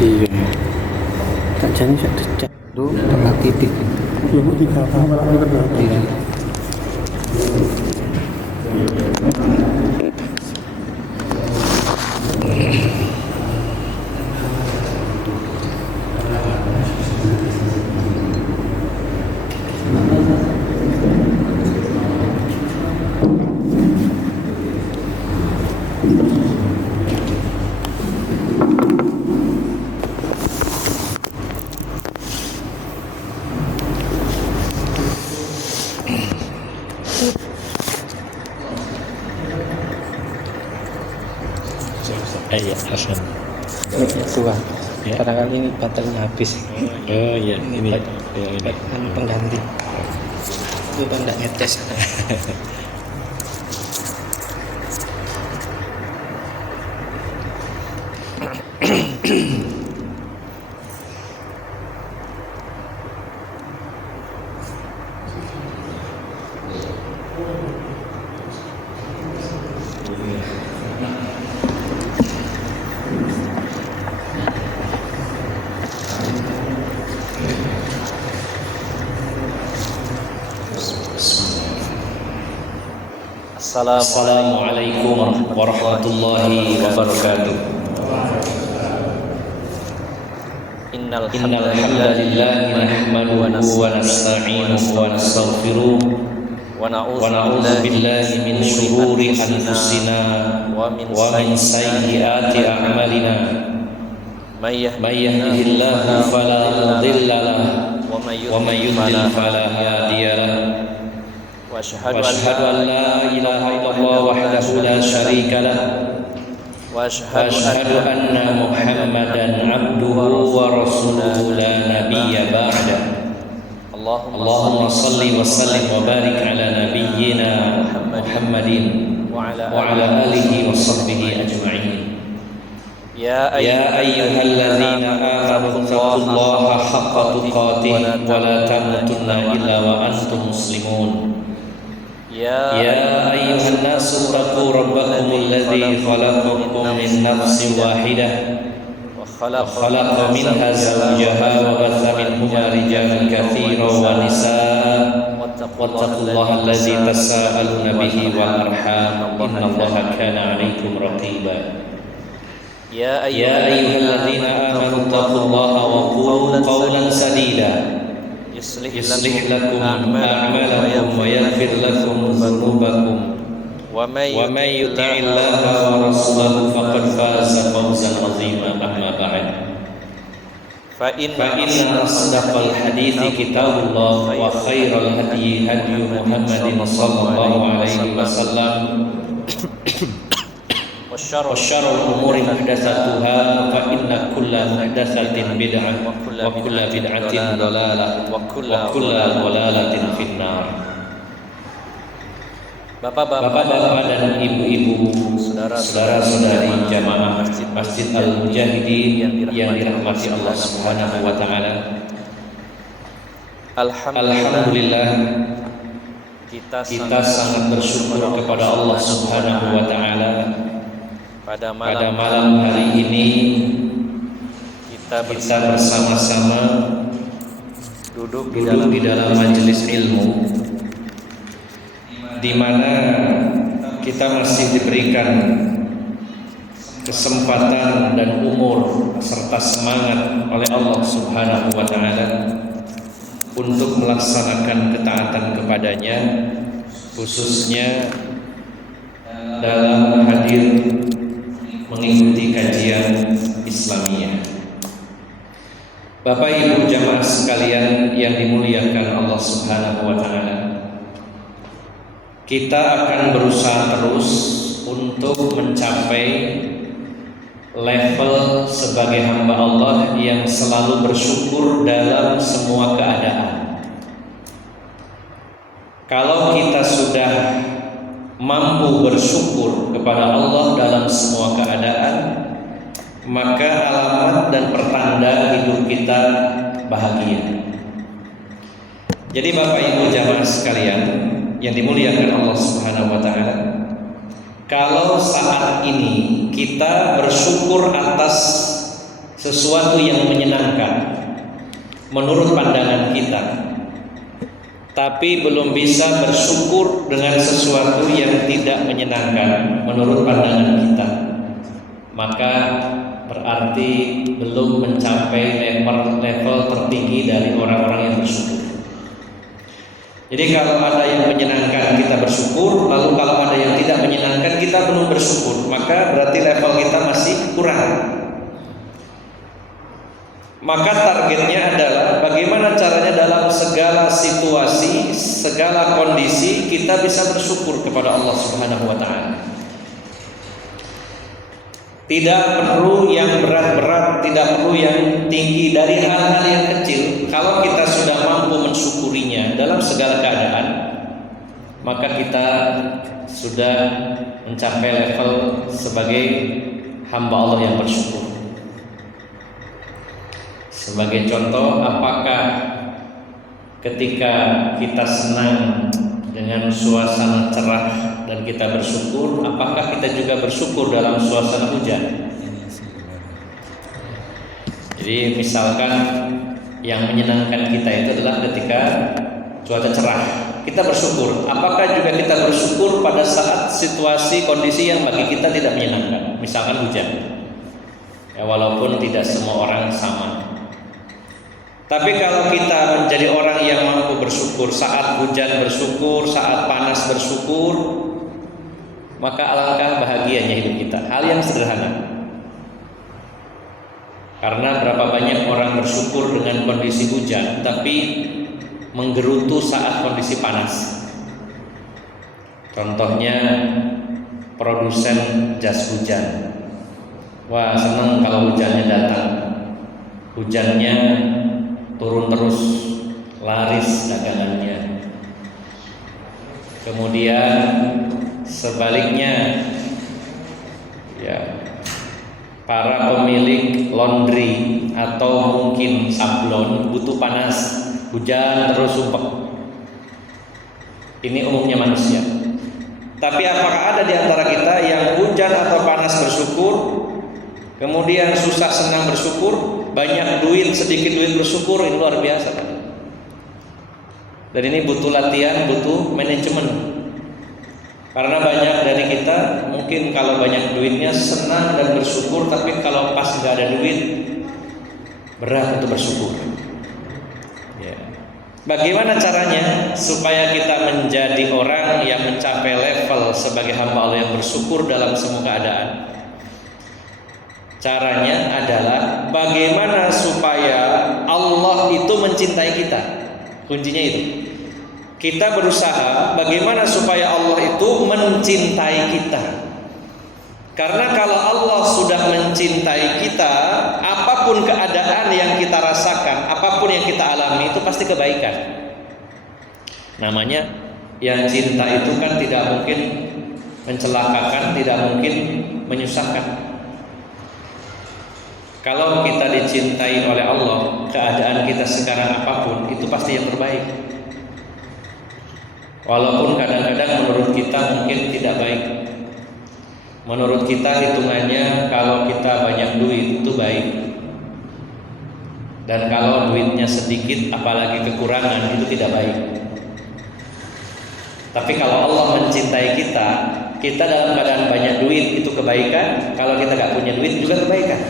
Iya. Tak jane sak dicek. Duh, tengah titik. Ya kok dikata malah kenapa? Iya. Iya, Hasan. Ini tua. Ya. Kadang-kadang ini baterainya habis. Oh iya, ini. Ya, ini. Pengganti. Itu kan enggak ngetes. Assalamualaikum warahmatullahi wabarakatuh. Innal hamdalillah nahmaduhu wa nasta'inuhu wa nastaghfiruh wa na'udzu billahi min shururi anfusina wa min sayyiati a'malina. May yahdihillahu fala mudilla lahu wa may yudlil fala hadiya lahu. وأشهد أن لا إله إلا الله وحده لا شريك له وأشهد أن محمدا عبده ورسوله لا نبي بعده. اللهم صل وسلم وبارك على نبينا محمد وعلى آله وصحبه أجمعين. يا أيها الذين آمنوا اتقوا الله حق تقاته ولا تموتن إلا وأنتم مسلمون. يا أيها الناس اتقوا ربكم الذي خلقكم من نفس واحدة وخلق منها زوجها وبث منهما رجالا كثيرا ونساء واتقوا الله الذي تساءلون به والأرحام إن الله كان عليكم رقيبا. يا أيها الذين آمنوا اتقوا الله وقولوا قولا سديدا يصلح لكم أعمالكم ويغفر لكم ذنوبكم ومن يطع الله ورسوله فقد فاز فوزا عظيما. أما بعد فإن أصدق الحديث كتاب الله وخير الهدي هدي محمد صلى الله عليه وسلم وشر الأمور محدثاتها فإن كل محدثة بدعة وكل بدعة ضلالة وكل ضلالة في النار. Bapak-bapak dan ibu-ibu, saudara-saudari jamaah Masjid Al-Mujahidin yang dirahmati Allah Subhanahu wa taala. Alhamdulillah kita sangat bersyukur kepada Allah Subhanahu wa taala. Pada malam hari ini kita bersama-sama duduk di dalam majelis ilmu, di mana kita masih diberikan kesempatan dan umur serta semangat oleh Allah Subhanahu wa taala untuk melaksanakan ketaatan kepadanya, khususnya dalam hadir mengikuti kajian Islamiyah. Bapak Ibu jamaah sekalian yang dimuliakan Allah Subhanahu wa taala, kita akan berusaha terus untuk mencapai level sebagai hamba Allah yang selalu bersyukur dalam semua keadaan. Kalau kita sudah mampu bersyukur kepada Allah dalam semua keadaan, maka alamat dan pertanda hidup kita bahagia. Jadi Bapak Ibu jamaah sekalian yang dimuliakan Allah Subhanahu wa taala, kalau saat ini kita bersyukur atas sesuatu yang menyenangkan menurut pandangan kita, tapi belum bisa bersyukur dengan sesuatu yang tidak menyenangkan menurut pandangan kita, maka berarti belum mencapai level tertinggi dari orang-orang yang bersyukur. Jadi kalau ada yang menyenangkan kita bersyukur, lalu kalau ada yang tidak menyenangkan kita belum bersyukur, maka berarti level kita masih kurang. Maka targetnya adalah bagaimana caranya dalam segala situasi, segala kondisi kita bisa bersyukur kepada Allah Subhanahu wa taala. Tidak perlu yang berat-berat, tidak perlu yang tinggi, dari hal-hal yang kecil. Kalau kita sudah mampu mensyukurinya dalam segala keadaan, maka kita sudah mencapai level sebagai hamba Allah yang bersyukur. Sebagai contoh, apakah ketika kita senang dengan suasana cerah dan kita bersyukur, apakah kita juga bersyukur dalam suasana hujan? Jadi misalkan yang menyenangkan kita itu adalah ketika cuaca cerah, kita bersyukur. Apakah juga kita bersyukur pada saat situasi kondisi yang bagi kita tidak menyenangkan, misalkan hujan? Ya, walaupun tidak semua orang sama. Tapi kalau kita menjadi orang yang mampu bersyukur, saat hujan bersyukur, saat panas bersyukur, maka alangkah bahagianya hidup kita. Hal yang sederhana. Karena berapa banyak orang bersyukur dengan kondisi hujan, tapi menggerutu saat kondisi panas. Contohnya produsen jas hujan. Wah, senang kalau hujannya datang. Hujannya turun terus, laris dagangannya. Kemudian sebaliknya, ya, para pemilik laundry atau mungkin sablon butuh panas, hujan terus sumpek. Ini umumnya manusia. Tapi apakah ada di antara kita yang hujan atau panas bersyukur, kemudian susah senang bersyukur? Banyak duit, sedikit duit bersyukur, ini luar biasa. Dan ini butuh latihan, butuh manajemen. Karena banyak dari kita mungkin kalau banyak duitnya senang dan bersyukur, tapi kalau pas nggak ada duit berat untuk bersyukur. Ya. Bagaimana caranya supaya kita menjadi orang yang mencapai level sebagai hamba Allah yang bersyukur dalam semua keadaan? Caranya adalah bagaimana supaya Allah itu mencintai kita. Kuncinya itu. Kita berusaha bagaimana supaya Allah itu mencintai kita. Karena kalau Allah sudah mencintai kita, apapun keadaan yang kita rasakan, apapun yang kita alami itu pasti kebaikan. Namanya yang cinta itu kan tidak mungkin mencelakakan, tidak mungkin menyusahkan. Kalau kita dicintai oleh Allah, keadaan kita sekarang apapun itu pasti yang terbaik. Walaupun kadang-kadang menurut kita mungkin tidak baik. Menurut kita hitungannya kalau kita banyak duit itu baik. Dan kalau duitnya sedikit apalagi kekurangan itu tidak baik. Tapi kalau Allah mencintai kita, kita dalam keadaan banyak duit itu kebaikan. Kalau kita gak punya duit juga kebaikan.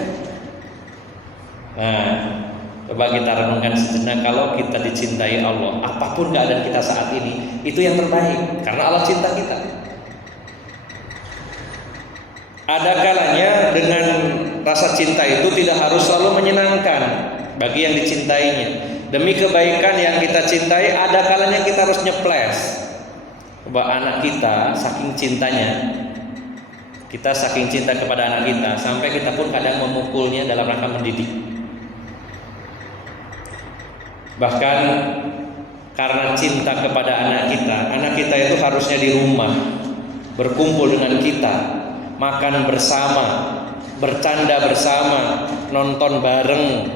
Nah, coba kita renungkan sejenak, kalau kita dicintai Allah, apapun keadaan kita saat ini, itu yang terbaik, karena Allah cinta kita. Ada kalanya dengan rasa cinta itu tidak harus selalu menyenangkan bagi yang dicintainya. Demi kebaikan yang kita cintai, ada kalanya kita harus nyeples. Coba anak kita saking cintanya, kita saking cinta kepada anak kita, sampai kita pun kadang memukulnya dalam rangka mendidik. Bahkan karena cinta kepada anak kita itu harusnya di rumah, berkumpul dengan kita, makan bersama, bercanda bersama, nonton bareng,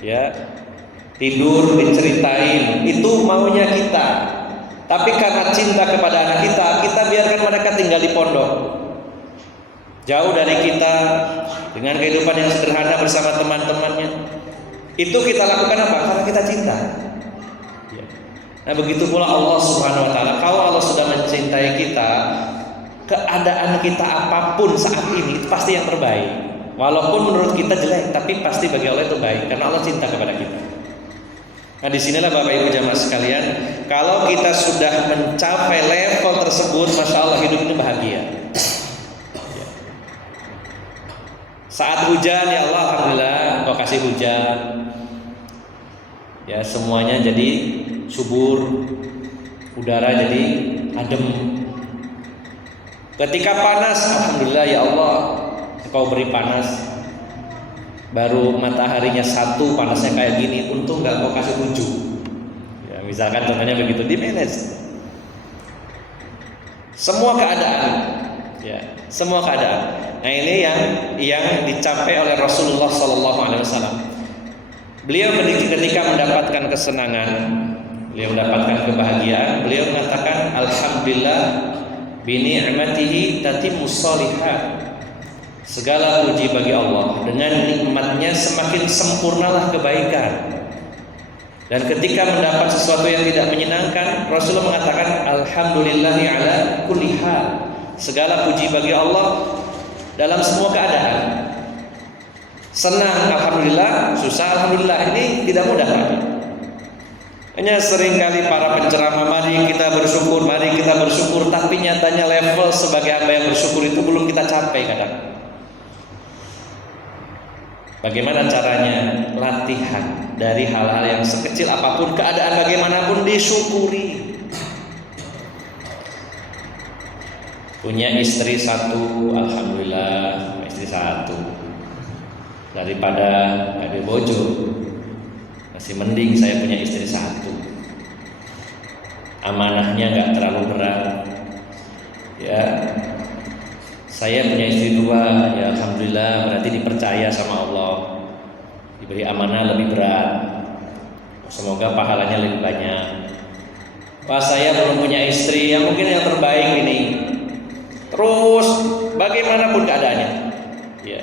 ya, tidur diceritain, itu maunya kita. Tapi karena cinta kepada anak kita biarkan mereka tinggal di pondok, jauh dari kita, dengan kehidupan yang sederhana bersama teman-temannya. Itu kita lakukan apa? Karena kita cinta. Ya. Nah, begitu pula Allah Subhanahu wa taala. Kalau Allah sudah mencintai kita, keadaan kita apapun saat ini itu pasti yang terbaik. Walaupun menurut kita jelek, tapi pasti bagi Allah itu baik karena Allah cinta kepada kita. Nah, disinilah Bapak Ibu jamaah sekalian, kalau kita sudah mencapai level tersebut, masya Allah hidup ini bahagia. Saat hujan, ya Allah, alhamdulillah, Engkau kasih hujan. Ya, semuanya jadi subur, udara jadi adem. Ketika panas, alhamdulillah ya Allah, Engkau beri panas. Baru mataharinya satu, panasnya kayak gini, untung nggak Engkau kasih 7. Ya, misalkan contohnya begitu, di manage. Semua keadaan, ya, semua keadaan. Nah, ini yang dicapai oleh Rasulullah SAW. Beliau ketika mendapatkan kesenangan, beliau mendapatkan kebahagiaan, beliau mengatakan alhamdulillah bi ni'matihi tatimmus shalihat. Segala puji bagi Allah, dengan nikmatnya semakin sempurnalah kebaikan. Dan ketika mendapat sesuatu yang tidak menyenangkan, Rasulullah mengatakan alhamdulillahi ala kulli hal. Segala puji bagi Allah dalam semua keadaan. Senang alhamdulillah, susah alhamdulillah. Ini tidak mudah lagi. Hanya seringkali para penceramah, mari kita bersyukur, tapi nyatanya level sebagai hamba yang bersyukur itu belum kita capai kadang. Bagaimana caranya? Latihan dari hal-hal yang sekecil apapun, keadaan bagaimanapun disyukuri. Punya istri satu, alhamdulillah, istri satu. Daripada ada bojo, masih mending saya punya istri satu. Amanahnya nggak terlalu berat. Ya, saya punya istri 2, ya alhamdulillah, berarti dipercaya sama Allah, diberi amanah lebih berat. Semoga pahalanya lebih banyak. Wah, saya belum punya istri, yang mungkin yang terbaik ini. Terus bagaimanapun keadaannya, ya,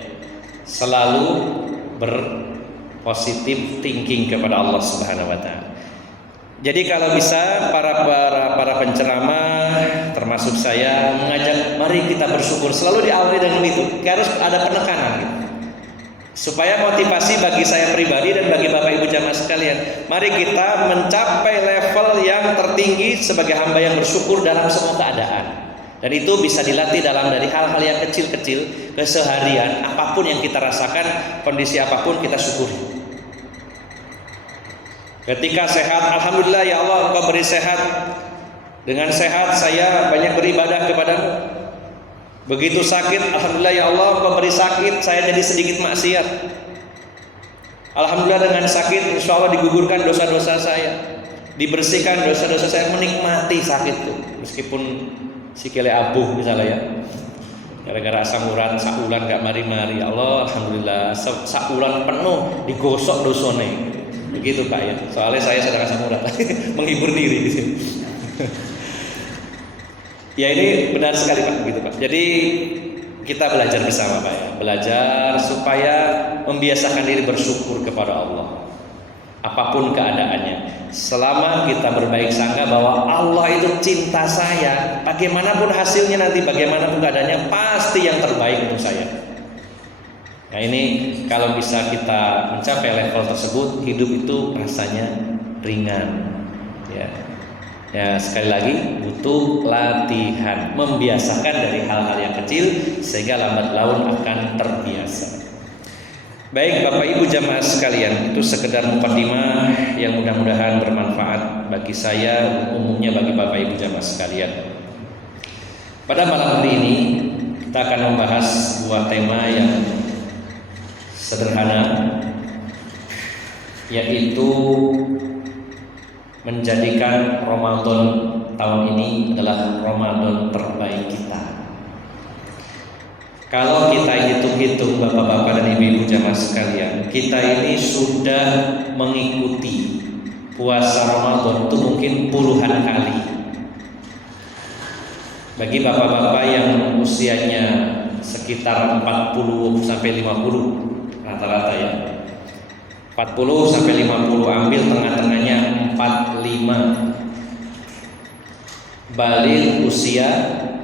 selalu berpositif thinking kepada Allah Subhanahu wa taala. Jadi kalau bisa para penceramah termasuk saya mengajak mari kita bersyukur, selalu diawali dengan itu. Harus ada penekanan gitu. Supaya motivasi bagi saya pribadi dan bagi Bapak Ibu jamaah sekalian, mari kita mencapai level yang tertinggi sebagai hamba yang bersyukur dalam semua keadaan. Dan itu bisa dilatih dari hal-hal yang kecil-kecil, keseharian, apapun yang kita rasakan, kondisi apapun kita syukuri. Ketika sehat, alhamdulillah ya Allah Engkau beri sehat. Dengan sehat saya banyak beribadah kepadamu. Begitu sakit, alhamdulillah ya Allah Engkau beri sakit, saya jadi sedikit maksiat. Alhamdulillah dengan sakit, insya Allah digugurkan dosa-dosa saya, dibersihkan dosa-dosa saya, menikmati sakit itu. Meskipun sikile abuh misalnya ya, gara-gara asam urat saulan gak mari-mari, ya Allah alhamdulillah saulan penuh digosok dosone, begitu Pak ya. Soalnya saya sedang asam urat menghibur diri gitu. Ya ini benar sekali Pak, begitu Pak. Jadi kita belajar bersama Pak ya, belajar supaya membiasakan diri bersyukur kepada Allah apapun keadaannya. Selama kita berbaik sangka bahwa Allah itu cinta saya, bagaimanapun hasilnya nanti, bagaimanapun keadaannya, pasti yang terbaik untuk saya. Nah ini kalau bisa kita mencapai level tersebut, hidup itu rasanya ringan. Ya sekali lagi butuh latihan, membiasakan dari hal-hal yang kecil sehingga lambat laun akan terbiasa. Baik Bapak Ibu jamaah sekalian, itu sekedar mukadimah yang mudah-mudahan bermanfaat bagi saya, umumnya bagi Bapak Ibu jamaah sekalian. Pada malam hari ini kita akan membahas sebuah tema yang sederhana, yaitu menjadikan Ramadan tahun ini adalah Ramadan terbaik kita. Kalau kita hitung-hitung Bapak-bapak dan Ibu-ibu jamaah sekalian, kita ini sudah mengikuti puasa Ramadan itu mungkin puluhan kali. Bagi bapak-bapak yang usianya sekitar 40 sampai 50 rata-rata ya. 40 sampai 50, ambil tengah-tengahnya 45. Balik usia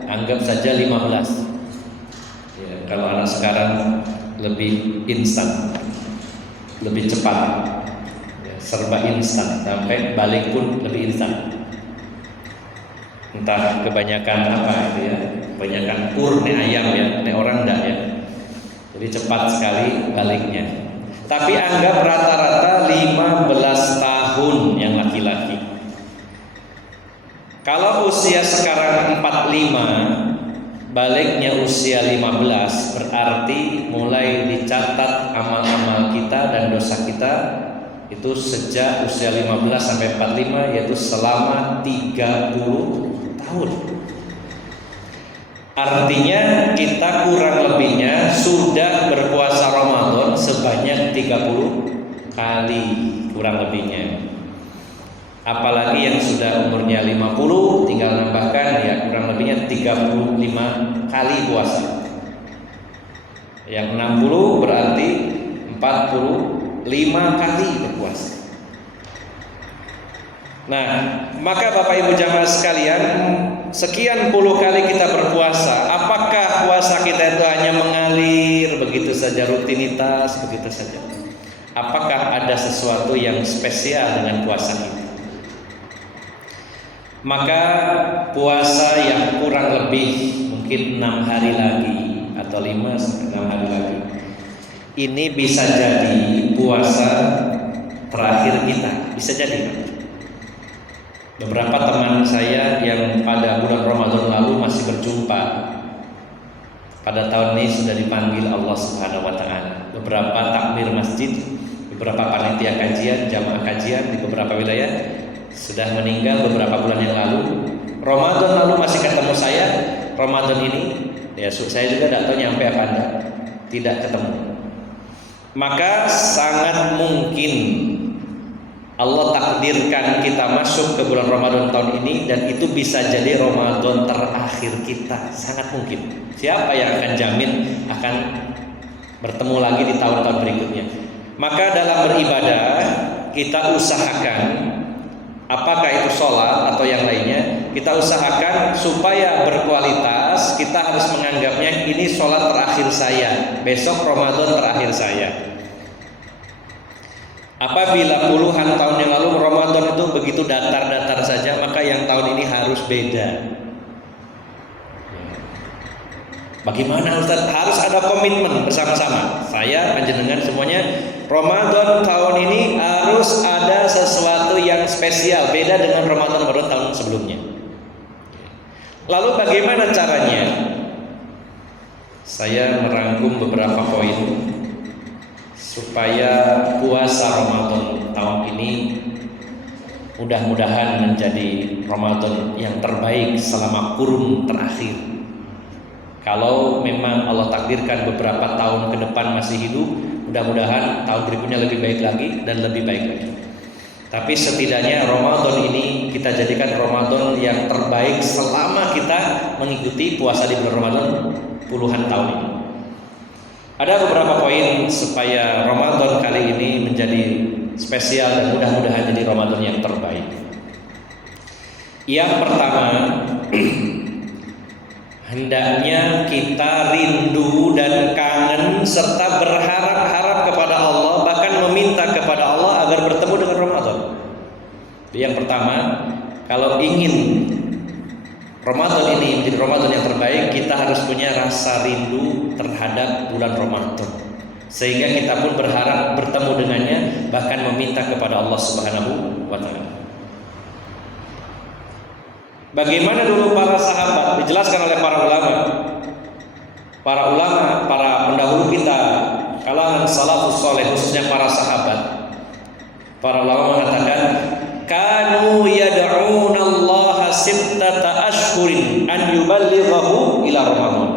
anggap saja 15. Ya, kalau anak sekarang lebih instan, lebih cepat, ya, serba instan, sampai balik pun lebih instan. Entah kebanyakan apa itu ya, kebanyakan ayam ya, orang enggak ya. Jadi cepat sekali baliknya. Tapi anggap rata-rata 15 tahun yang laki-laki. Kalau usia sekarang 45, baliknya usia 15, berarti mulai dicatat amal-amal kita dan dosa kita itu sejak usia 15 sampai 45, yaitu selama 30 tahun. Artinya kita kurang lebihnya sudah berpuasa Ramadan sebanyak 30 kali kurang lebihnya. Apalagi yang sudah umurnya 50, tinggal nambahkan ya kurang lebihnya 35 kali puasa. Yang 60 berarti 45 kali berpuasa. Nah, maka Bapak Ibu jamaah sekalian, sekian puluh kali kita berpuasa, apakah puasa kita itu hanya mengalir begitu saja, rutinitas begitu saja? Apakah ada sesuatu yang spesial dengan puasa kita? Maka puasa yang kurang lebih mungkin 6 hari lagi atau 5 sampai 6 hari lagi, ini bisa jadi puasa terakhir kita, bisa jadi. Beberapa teman saya yang pada bulan Ramadan lalu masih berjumpa, pada tahun ini sudah dipanggil Allah Subhanahu wa taala. Beberapa takmir masjid, beberapa panitia kajian, jamaah kajian di beberapa wilayah sudah meninggal beberapa bulan yang lalu. Ramadan lalu masih ketemu saya, Ramadan ini ya saya juga tidak tahu nyampe apa enggak, tidak ketemu. Maka sangat mungkin Allah takdirkan kita masuk ke bulan Ramadan tahun ini, dan itu bisa jadi Ramadan terakhir kita, sangat mungkin. Siapa yang akan jamin akan bertemu lagi di tahun-tahun berikutnya? Maka dalam beribadah kita usahakan, apakah itu sholat atau yang lainnya, kita usahakan supaya berkualitas. Kita harus menganggapnya ini sholat terakhir saya, besok Ramadan terakhir saya. Apabila puluhan tahun yang lalu Ramadan itu begitu datar-datar saja, maka yang tahun ini harus beda. Bagaimana Ustaz? Harus ada komitmen bersama-sama. Saya, panjenengan semuanya, Ramadan tahun ini harus ada sesuatu yang spesial, beda dengan Ramadan tahun sebelumnya. Lalu bagaimana caranya? Saya merangkum beberapa poin supaya puasa Ramadan tahun ini mudah-mudahan menjadi Ramadan yang terbaik selama kurun terakhir. Kalau memang Allah takdirkan beberapa tahun ke depan masih hidup, mudah-mudahan tahun berikutnya lebih baik lagi dan lebih baik lagi. Tapi setidaknya Ramadan ini kita jadikan Ramadan yang terbaik selama kita mengikuti puasa di bulan Ramadan puluhan tahun ini. Ada beberapa poin supaya Ramadan kali ini menjadi spesial dan mudah-mudahan jadi Ramadan yang terbaik. Yang pertama, hendaknya kita rindu dan kangen serta berharap-harap kepada Allah, bahkan meminta kepada Allah agar bertemu dengan Ramadan. Yang pertama, kalau ingin Ramadan ini menjadi Ramadan yang terbaik, kita harus punya rasa rindu terhadap bulan Ramadan, sehingga kita pun berharap bertemu dengannya, bahkan meminta kepada Allah Subhanahu wa taala. Bagaimana dulu para sahabat, dijelaskan oleh para ulama, para pendahulu kita, kalangan salafus saleh, khususnya para sahabat. Para ulama mengatakan, kanu yad'una Allah sittata ashhurin an yuballighahu ila Ramadan,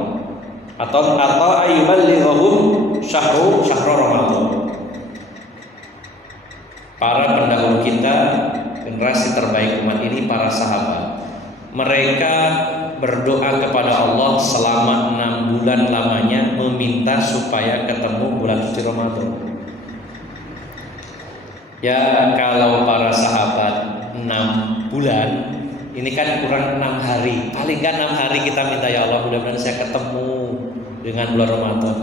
atau ayyuballighahum syahru Ramadan. Para pendahulu kita, generasi terbaik umat ini, para sahabat, mereka berdoa kepada Allah selama 6 bulan lamanya, meminta supaya ketemu bulan suci Ramadan. Ya, kalau para sahabat 6 bulan, ini kan kurang 6 hari. Paling kan 6 hari kita minta, ya Allah mudah-mudahan saya ketemu dengan bulan Ramadan,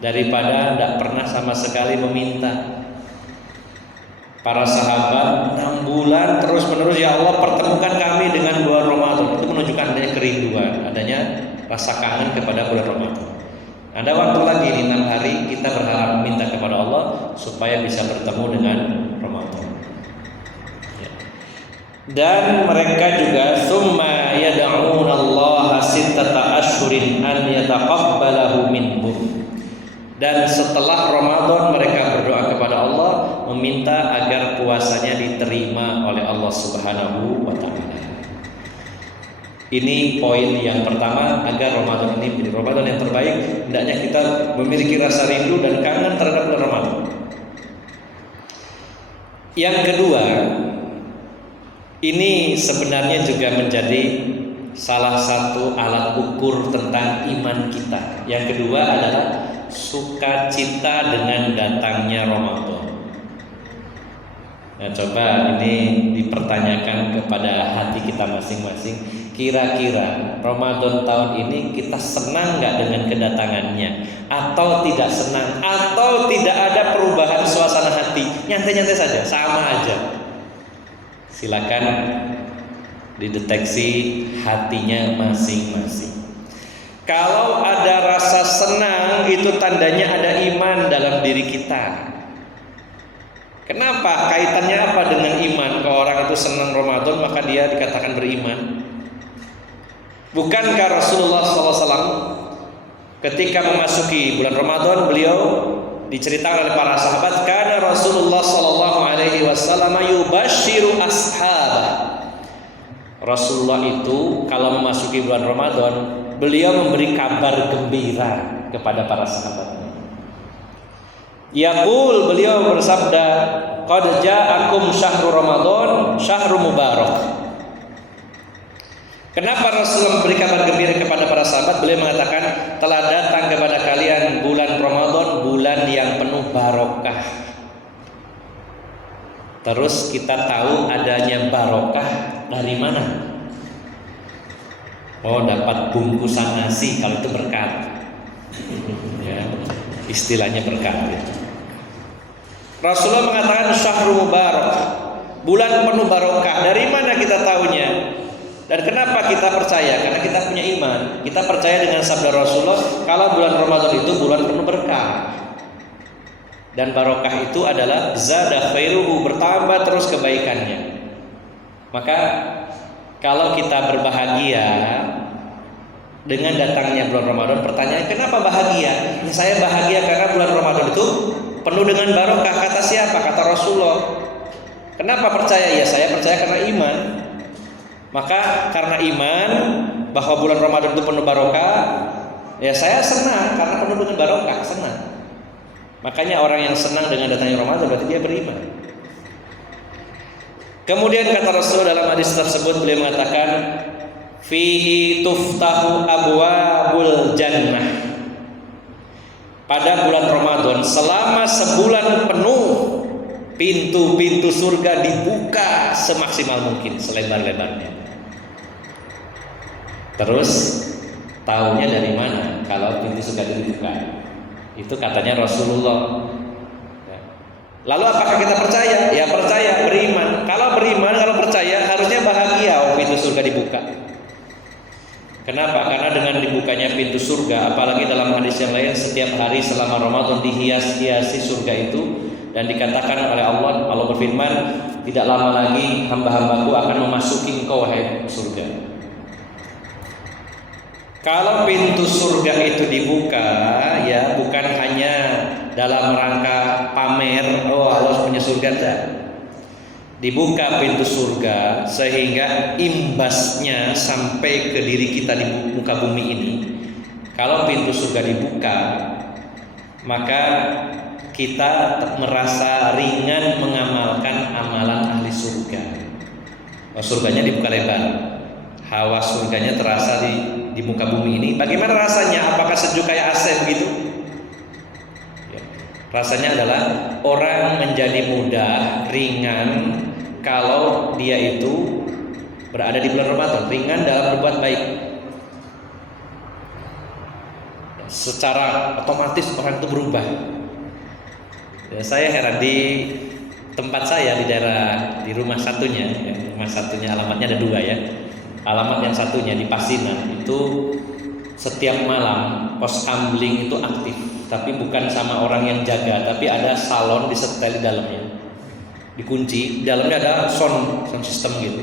daripada tidak pernah sama sekali meminta. Para sahabat 6 bulan terus menerus, ya Allah pertemukan kami dengan bulan Ramadan. Itu menunjukkan adanya kerinduan, adanya rasa kangen kepada bulan Ramadan. Ada waktu lagi di 6 hari kita berharap minta kepada Allah supaya bisa bertemu dengan Ramadan. Ya. Dan mereka juga summa yad'una Allah sittata asyhurin an yataqabbalahu minhum. Dan setelah Ramadan mereka berdoa kepada Allah, meminta agar puasanya diterima oleh Allah Subhanahu wa taala. Ini poin yang pertama, agar Ramadan ini menjadi Ramadan yang terbaik. Hendaknya kita memiliki rasa rindu dan kangen terhadap bulan Ramadan. Yang kedua, ini sebenarnya juga menjadi salah satu alat ukur tentang iman kita. Yang kedua adalah sukacita dengan datangnya Ramadan. Nah, coba ini dipertanyakan kepada hati kita masing-masing. Kira-kira Ramadan tahun ini kita senang nggak dengan kedatangannya, atau tidak senang, atau tidak ada perubahan suasana hati, nyantai-nyantai saja, sama aja. Silakan dideteksi hatinya masing-masing. Kalau ada rasa senang, itu tandanya ada iman dalam diri kita. Kenapa? Kaitannya apa dengan iman? Kalau orang itu senang Ramadan, maka dia dikatakan beriman. Bukankah Rasulullah SAW ketika memasuki bulan Ramadan, beliau diceritakan oleh para sahabat, karena Rasulullah SAW yubashiru ashabah. Rasulullah itu kalau memasuki bulan Ramadan, beliau memberi kabar gembira kepada para sahabatnya. Yaqul, beliau bersabda, qad ja'akum syahrul Ramadan, syahrul mubarak. Kenapa Rasulullah memberi kabar gembira kepada para sahabat? Beliau mengatakan, telah datang kepada kalian bulan Ramadan, bulan yang penuh barokah. Terus kita tahu adanya barokah dari mana? Oh, dapat bungkusan nasi, kalau itu berkat. Ya, istilahnya berkat. Ya. Rasulullah mengatakan syahrul mubarak, bulan penuh barokah. Dari mana kita tahunya? Dan kenapa kita percaya? Karena kita punya iman. Kita percaya dengan sabda Rasulullah, kalau bulan Ramadan itu bulan penuh berkah. Dan barokah itu adalah zada khairuhu, bertambah terus kebaikannya. Maka kalau kita berbahagia dengan datangnya bulan Ramadan, pertanyaan, kenapa bahagia? Ya, saya bahagia karena bulan Ramadan itu penuh dengan barokah. Kata siapa? Kata Rasulullah. Kenapa percaya? Ya, saya percaya karena iman. Maka karena iman bahwa bulan Ramadan itu penuh barokah, ya saya senang karena penuh dengan barokah, senang. Makanya orang yang senang dengan datangnya Ramadan berarti dia beriman. Kemudian kata Rasul dalam hadis tersebut, beliau mengatakan, fihi tuftahu abwabul jannah. Pada bulan Ramadan, selama sebulan penuh, pintu-pintu surga dibuka semaksimal mungkin, selebar-lebarnya. Terus tahunya dari mana kalau pintu surga itu dibuka? Itu katanya Rasulullah. Lalu apakah kita percaya? Ya percaya, beriman. Kalau beriman, kalau percaya, harusnya bahagia pintu surga dibuka. Kenapa? Karena dengan dibukanya pintu surga, apalagi dalam hadis yang lain, setiap hari selama Ramadan dihias-hiasi surga itu. Dan dikatakan oleh Allah berfirman, tidak lama lagi hamba-hambaku akan memasuki engkau, wahai surga. Kalau pintu surga itu dibuka, ya bukan hanya dalam rangka pamer, oh Allah punya surga, enggak. Dibuka pintu surga sehingga imbasnya sampai ke diri kita di muka bumi ini. Kalau pintu surga dibuka, maka kita merasa ringan mengamalkan amalan ahli surga. Oh, surganya dibuka lebar. hawa surganya terasa di muka bumi ini. Bagaimana rasanya? Apakah sejuk kayak AC begitu? Ya. Rasanya adalah orang menjadi mudah, ringan kalau dia itu berada di bulan Ramadan, ringan dalam berbuat baik. Secara otomatis orang itu berubah. Ya, saya heran di tempat saya di rumah satunya, rumah satunya alamatnya ada 2 ya. Alamat yang satunya di Pasinan itu setiap malam pos kamling itu aktif, tapi bukan sama orang yang jaga, tapi ada salon disetel di dalamnya, dikunci, di dalamnya ada sound system gitu.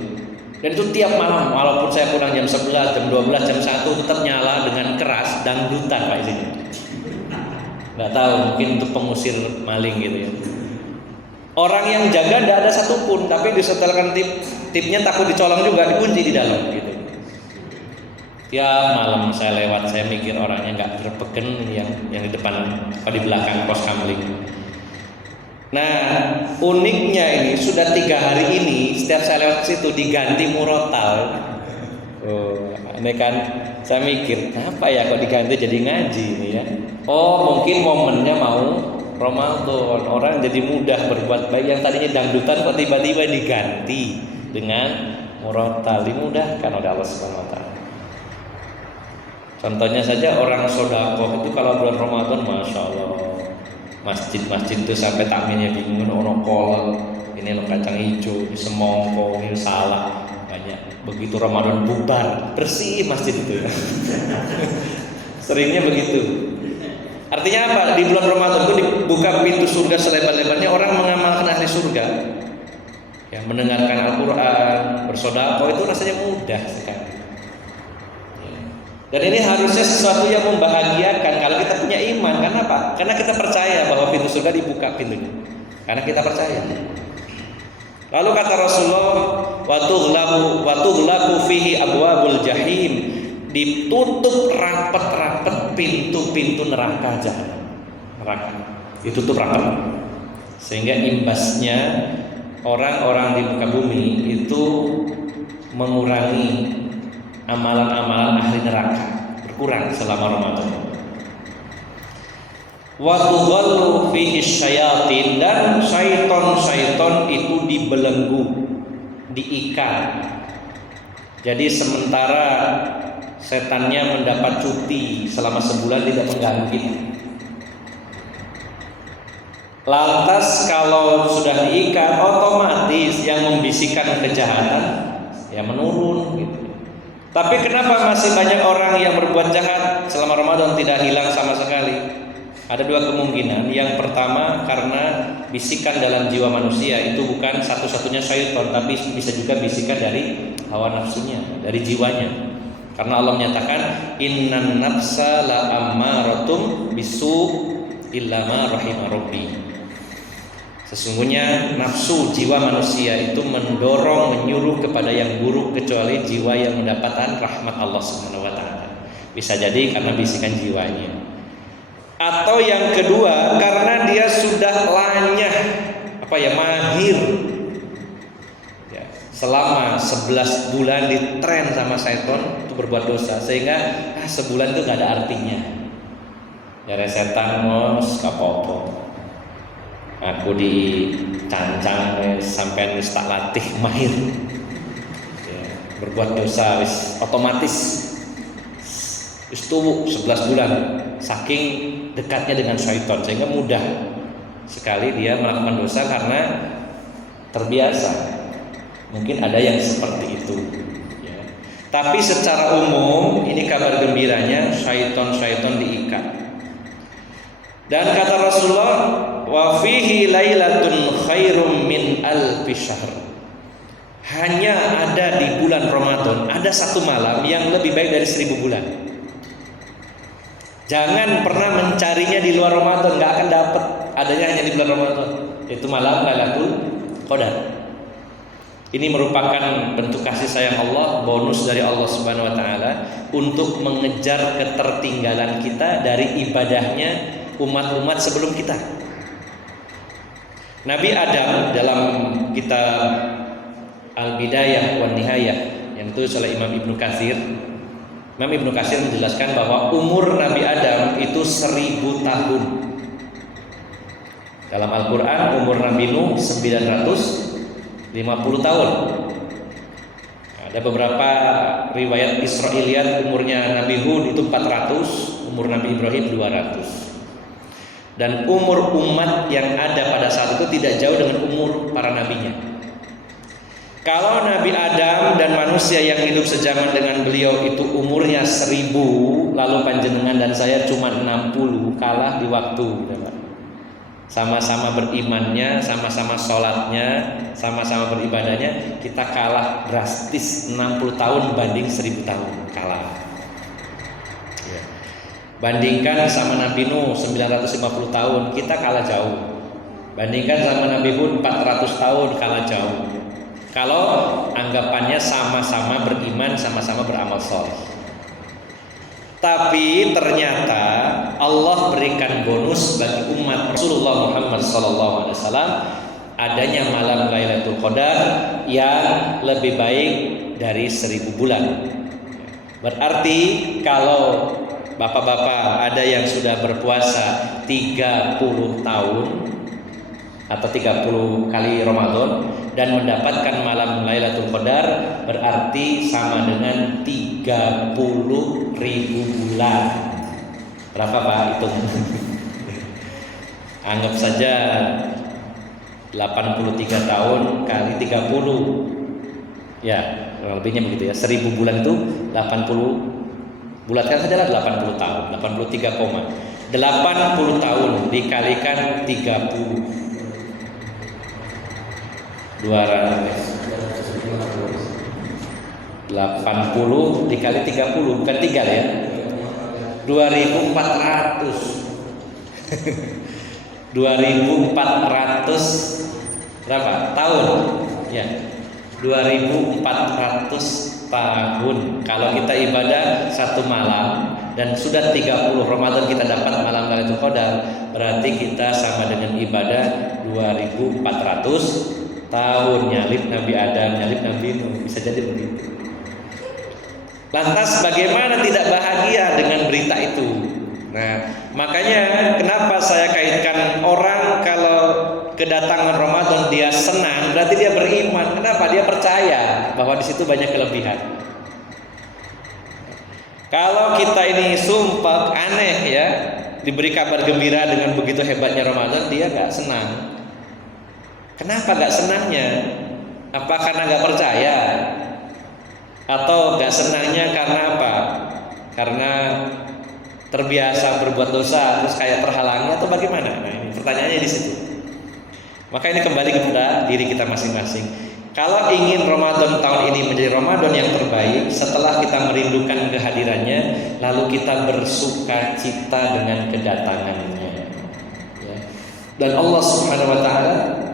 Dan itu tiap malam, walaupun saya pulang jam 11, jam 12, jam 1 tetap nyala dengan keras, dangdutan Pak ini. Nggak tahu, mungkin untuk pengusir maling gitu ya. Orang yang jaga tidak ada satupun, tapi disetelkan tipnya takut dicolong juga, dikunci di dalam gitu. Tiap malam saya lewat, saya mikir orangnya nggak terpeken yang di depan atau di belakang pos kamling. Nah, uniknya ini sudah 3 hari ini setiap saya lewat situ diganti murotal. Oh, ini kan saya mikir apa ya kok diganti jadi ngaji ini ya? Oh, mungkin momennya mau Ramadan, orang jadi mudah berbuat baik. Yang tadinya dangdutan kok tiba-tiba diganti dengan murotal, dimudahkan oleh Allah Subhanahu wa taala. Contohnya saja orang sedekah itu kalau bulan Ramadan, masya Allah, masjid-masjid itu sampai takminnya bingung, orang kolak, ini lo kacang hijau, ini semongko, ini salah, banyak. Begitu Ramadan bubar, bersih masjid itu ya. Seringnya begitu. Artinya apa? Di bulan Ramadan itu dibuka pintu surga selebar-lebarnya, orang mengamalkan ahli surga. Ya, mendengarkan Al-Qur'an, bersedekah itu rasanya mudah sekali. Dan ini harusnya sesuatu yang membahagiakan kalau kita punya iman. Karena apa? Karena kita percaya bahwa pintu surga dibuka pintunya. Karena kita percaya. Lalu kata Rasulullah, wa tughlaqu fihi abwabul jahim. Ditutup rapat-rapat pintu-pintu neraka jahanam. Neraka ditutup rapat. Sehingga imbasnya orang-orang di muka bumi itu mengurangi amalan-amalan ahli neraka, berkurang selama Ramadan. Wa tughallu fihi syayatin, dan syaiton-syaiton itu dibelenggu, diikat. Jadi sementara setannya mendapat cuti selama sebulan tidak mengganggu kita. Lantas kalau sudah diikat, otomatis yang membisikkan kejahatan ya menurun gitu. Tapi kenapa masih banyak orang yang berbuat jahat selama Ramadan tidak hilang sama sekali? Ada 2 kemungkinan. Yang pertama, karena bisikan dalam jiwa manusia itu bukan satu-satunya syaitan, tapi bisa juga bisikan dari hawa nafsunya, dari jiwanya. Karena Allah menyatakan innan nafsa la ammaratum bisu illa ma rahima rabbi. Sesungguhnya nafsu jiwa manusia itu mendorong, menyuruh kepada yang buruk kecuali jiwa yang mendapatkan rahmat Allah Subhanahu wa taala. Bisa jadi karena bisikan jiwanya. Atau yang kedua, karena dia sudah lanyah, mahir. Ya, selama 11 bulan ditren sama setan untuk berbuat dosa, sehingga sebulan itu gak ada artinya. Ya setan mos kapopo. Aku dicancang sampai wis tak latih mahir. Ya, berbuat dosa wis otomatis wis tubuh 11 bulan saking dekatnya dengan syaitan, sehingga mudah sekali dia melakukan dosa karena terbiasa. Mungkin ada yang seperti itu ya. Tapi secara umum ini kabar gembiranya, syaitan diikat. Dan kata Rasulullah, wa fihi lailatun khairum min alfi syahr. Hanya ada di bulan Ramadan ada 1 malam yang lebih baik dari 1000 bulan. Jangan pernah mencarinya di luar Ramadan, gak akan dapat. Adanya hanya di bulan Ramadan, yaitu malam Lailatul Qadar. Ini merupakan bentuk kasih sayang Allah, bonus dari Allah Subhanahu wa taala untuk mengejar ketertinggalan kita dari ibadahnya umat-umat sebelum kita. Nabi Adam dalam kitab Al-Bidayah wan Nihayah yang ditulis oleh Imam Ibnu Katsir. Imam Ibnu Katsir menjelaskan bahwa umur Nabi Adam itu 1000 tahun. Dalam Al-Quran umur Nabi Nuh 950 tahun. Ada beberapa riwayat Israiliyat umurnya Nabi Hud itu 400, umur Nabi Ibrahim 200. Dan umur umat yang ada pada saat itu tidak jauh dengan umur para nabinya. Kalau Nabi Adam dan manusia yang hidup sejaman dengan beliau itu umurnya 1000, lalu panjenengan dan saya cuma 60, kalah di waktu gitu, Pak. Sama-sama berimannya, sama-sama sholatnya, sama-sama beribadahnya, kita kalah drastis. 60 tahun banding 1000 tahun, kalah. Ya. Bandingkan sama Nabi Nuh 950 tahun, kita kalah jauh. Bandingkan sama Nabi Hud 400 tahun, kalah jauh. Kalau anggapannya sama-sama beriman, sama-sama beramal soleh. Tapi ternyata Allah berikan bonus bagi umat Rasulullah Muhammad SAW adanya malam Lailatul Qadar yang lebih baik dari 1000 bulan. Berarti kalau bapak-bapak ada yang sudah berpuasa 30 tahun atau 30 kali Ramadan dan mendapatkan malam Lailatul Qadar, berarti sama dengan 30.000 bulan. Berapa Pak? Hitung. Anggap saja 83 tahun kali 30. Ya, lebihnya begitu ya. 1000 bulan itu 80. Bulatkan saja 80 tahun. 80 tahun dikalikan 30. 80 dikali 30 bukan 3 ya. 2400. 2400 berapa? Tahun. Ya. 2400 tahun. Kalau kita ibadah 1 malam dan sudah 30 Ramadan kita dapat malam Lailatul Qadar, berarti kita sama dengan ibadah 2400 tahun, nyalip Nabi Adam, nyalip Nabi Nuh, bisa jadi begitu. Lantas bagaimana tidak bahagia dengan berita itu? Nah, makanya kenapa saya kaitkan orang kalau kedatangan Ramadan dia senang, berarti dia beriman. Kenapa? Dia percaya bahwa di situ banyak kelebihan. Kalau kita ini sumpah aneh ya, diberi kabar gembira dengan begitu hebatnya Ramadan, dia nggak senang. Kenapa gak senangnya? Apa karena gak percaya? Atau gak senangnya karena apa? Karena terbiasa berbuat dosa terus kayak terhalangi atau bagaimana? Nah, ini pertanyaannya di situ. Maka ini kembali kepada diri kita masing-masing. Kalau ingin Ramadan tahun ini menjadi Ramadan yang terbaik, setelah kita merindukan kehadirannya, lalu kita bersuka cita dengan kedatangannya. Ya. Dan Allah Subhanahu Wa Taala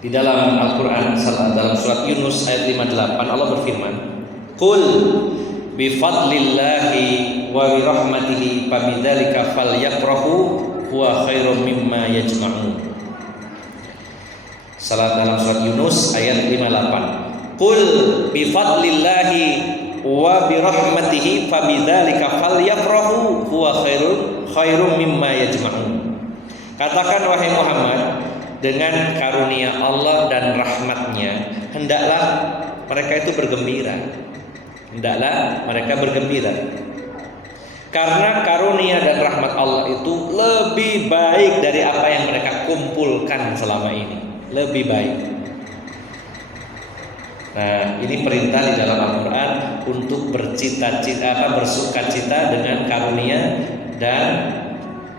di dalam Al-Quran dalam surat Yunus ayat 58 Allah berfirman, "Qul bi fadlillahi wa bi rahmatihi fabidzalika falyafrahu huwa khairum mimma yajma'un." Salat dalam surat Yunus ayat 58. "Qul bi fadlillahi wa bi rahmatihi fabidzalika falyafrahu huwa khairum mimma yajma'un." Katakan wahai Muhammad, dengan karunia Allah dan rahmatnya hendaklah mereka itu bergembira. Hendaklah mereka bergembira. Karena karunia dan rahmat Allah itu lebih baik dari apa yang mereka kumpulkan selama ini. Lebih baik. Nah, ini perintah di dalam Al-Quran untuk bersukacita dengan karunia dan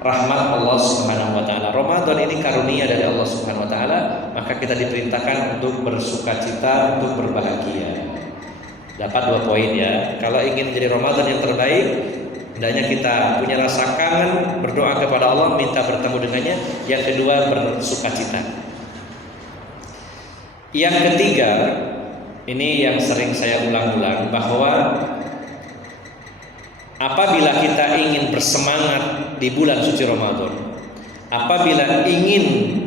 rahmat Allah Subhanahu Wa Taala. Ramadan ini karunia dari Allah Subhanahu Wa Taala, maka kita diperintahkan untuk bersukacita, untuk berbahagia. Dapat 2 poin ya. Kalau ingin menjadi Ramadan yang terbaik, hendaknya kita punya rasa kangen, berdoa kepada Allah, minta bertemu dengannya. Yang kedua, bersukacita. Yang ketiga, ini yang sering saya ulang-ulang, bahwa apabila kita ingin bersemangat di bulan suci Ramadan, apabila ingin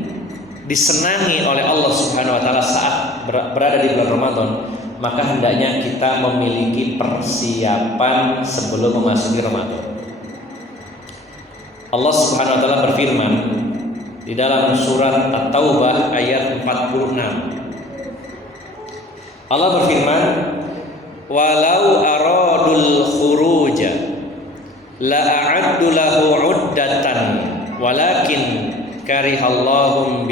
disenangi oleh Allah Subhanahu Wa Taala saat berada di bulan Ramadan, maka hendaknya kita memiliki persiapan sebelum memasuki Ramadan. Allah Subhanahu wa taala berfirman di dalam surat At-Taubah ayat 46. Allah berfirman, "Walau aradul khuruja la a'addu lahu 'uddatan walakin karihallahum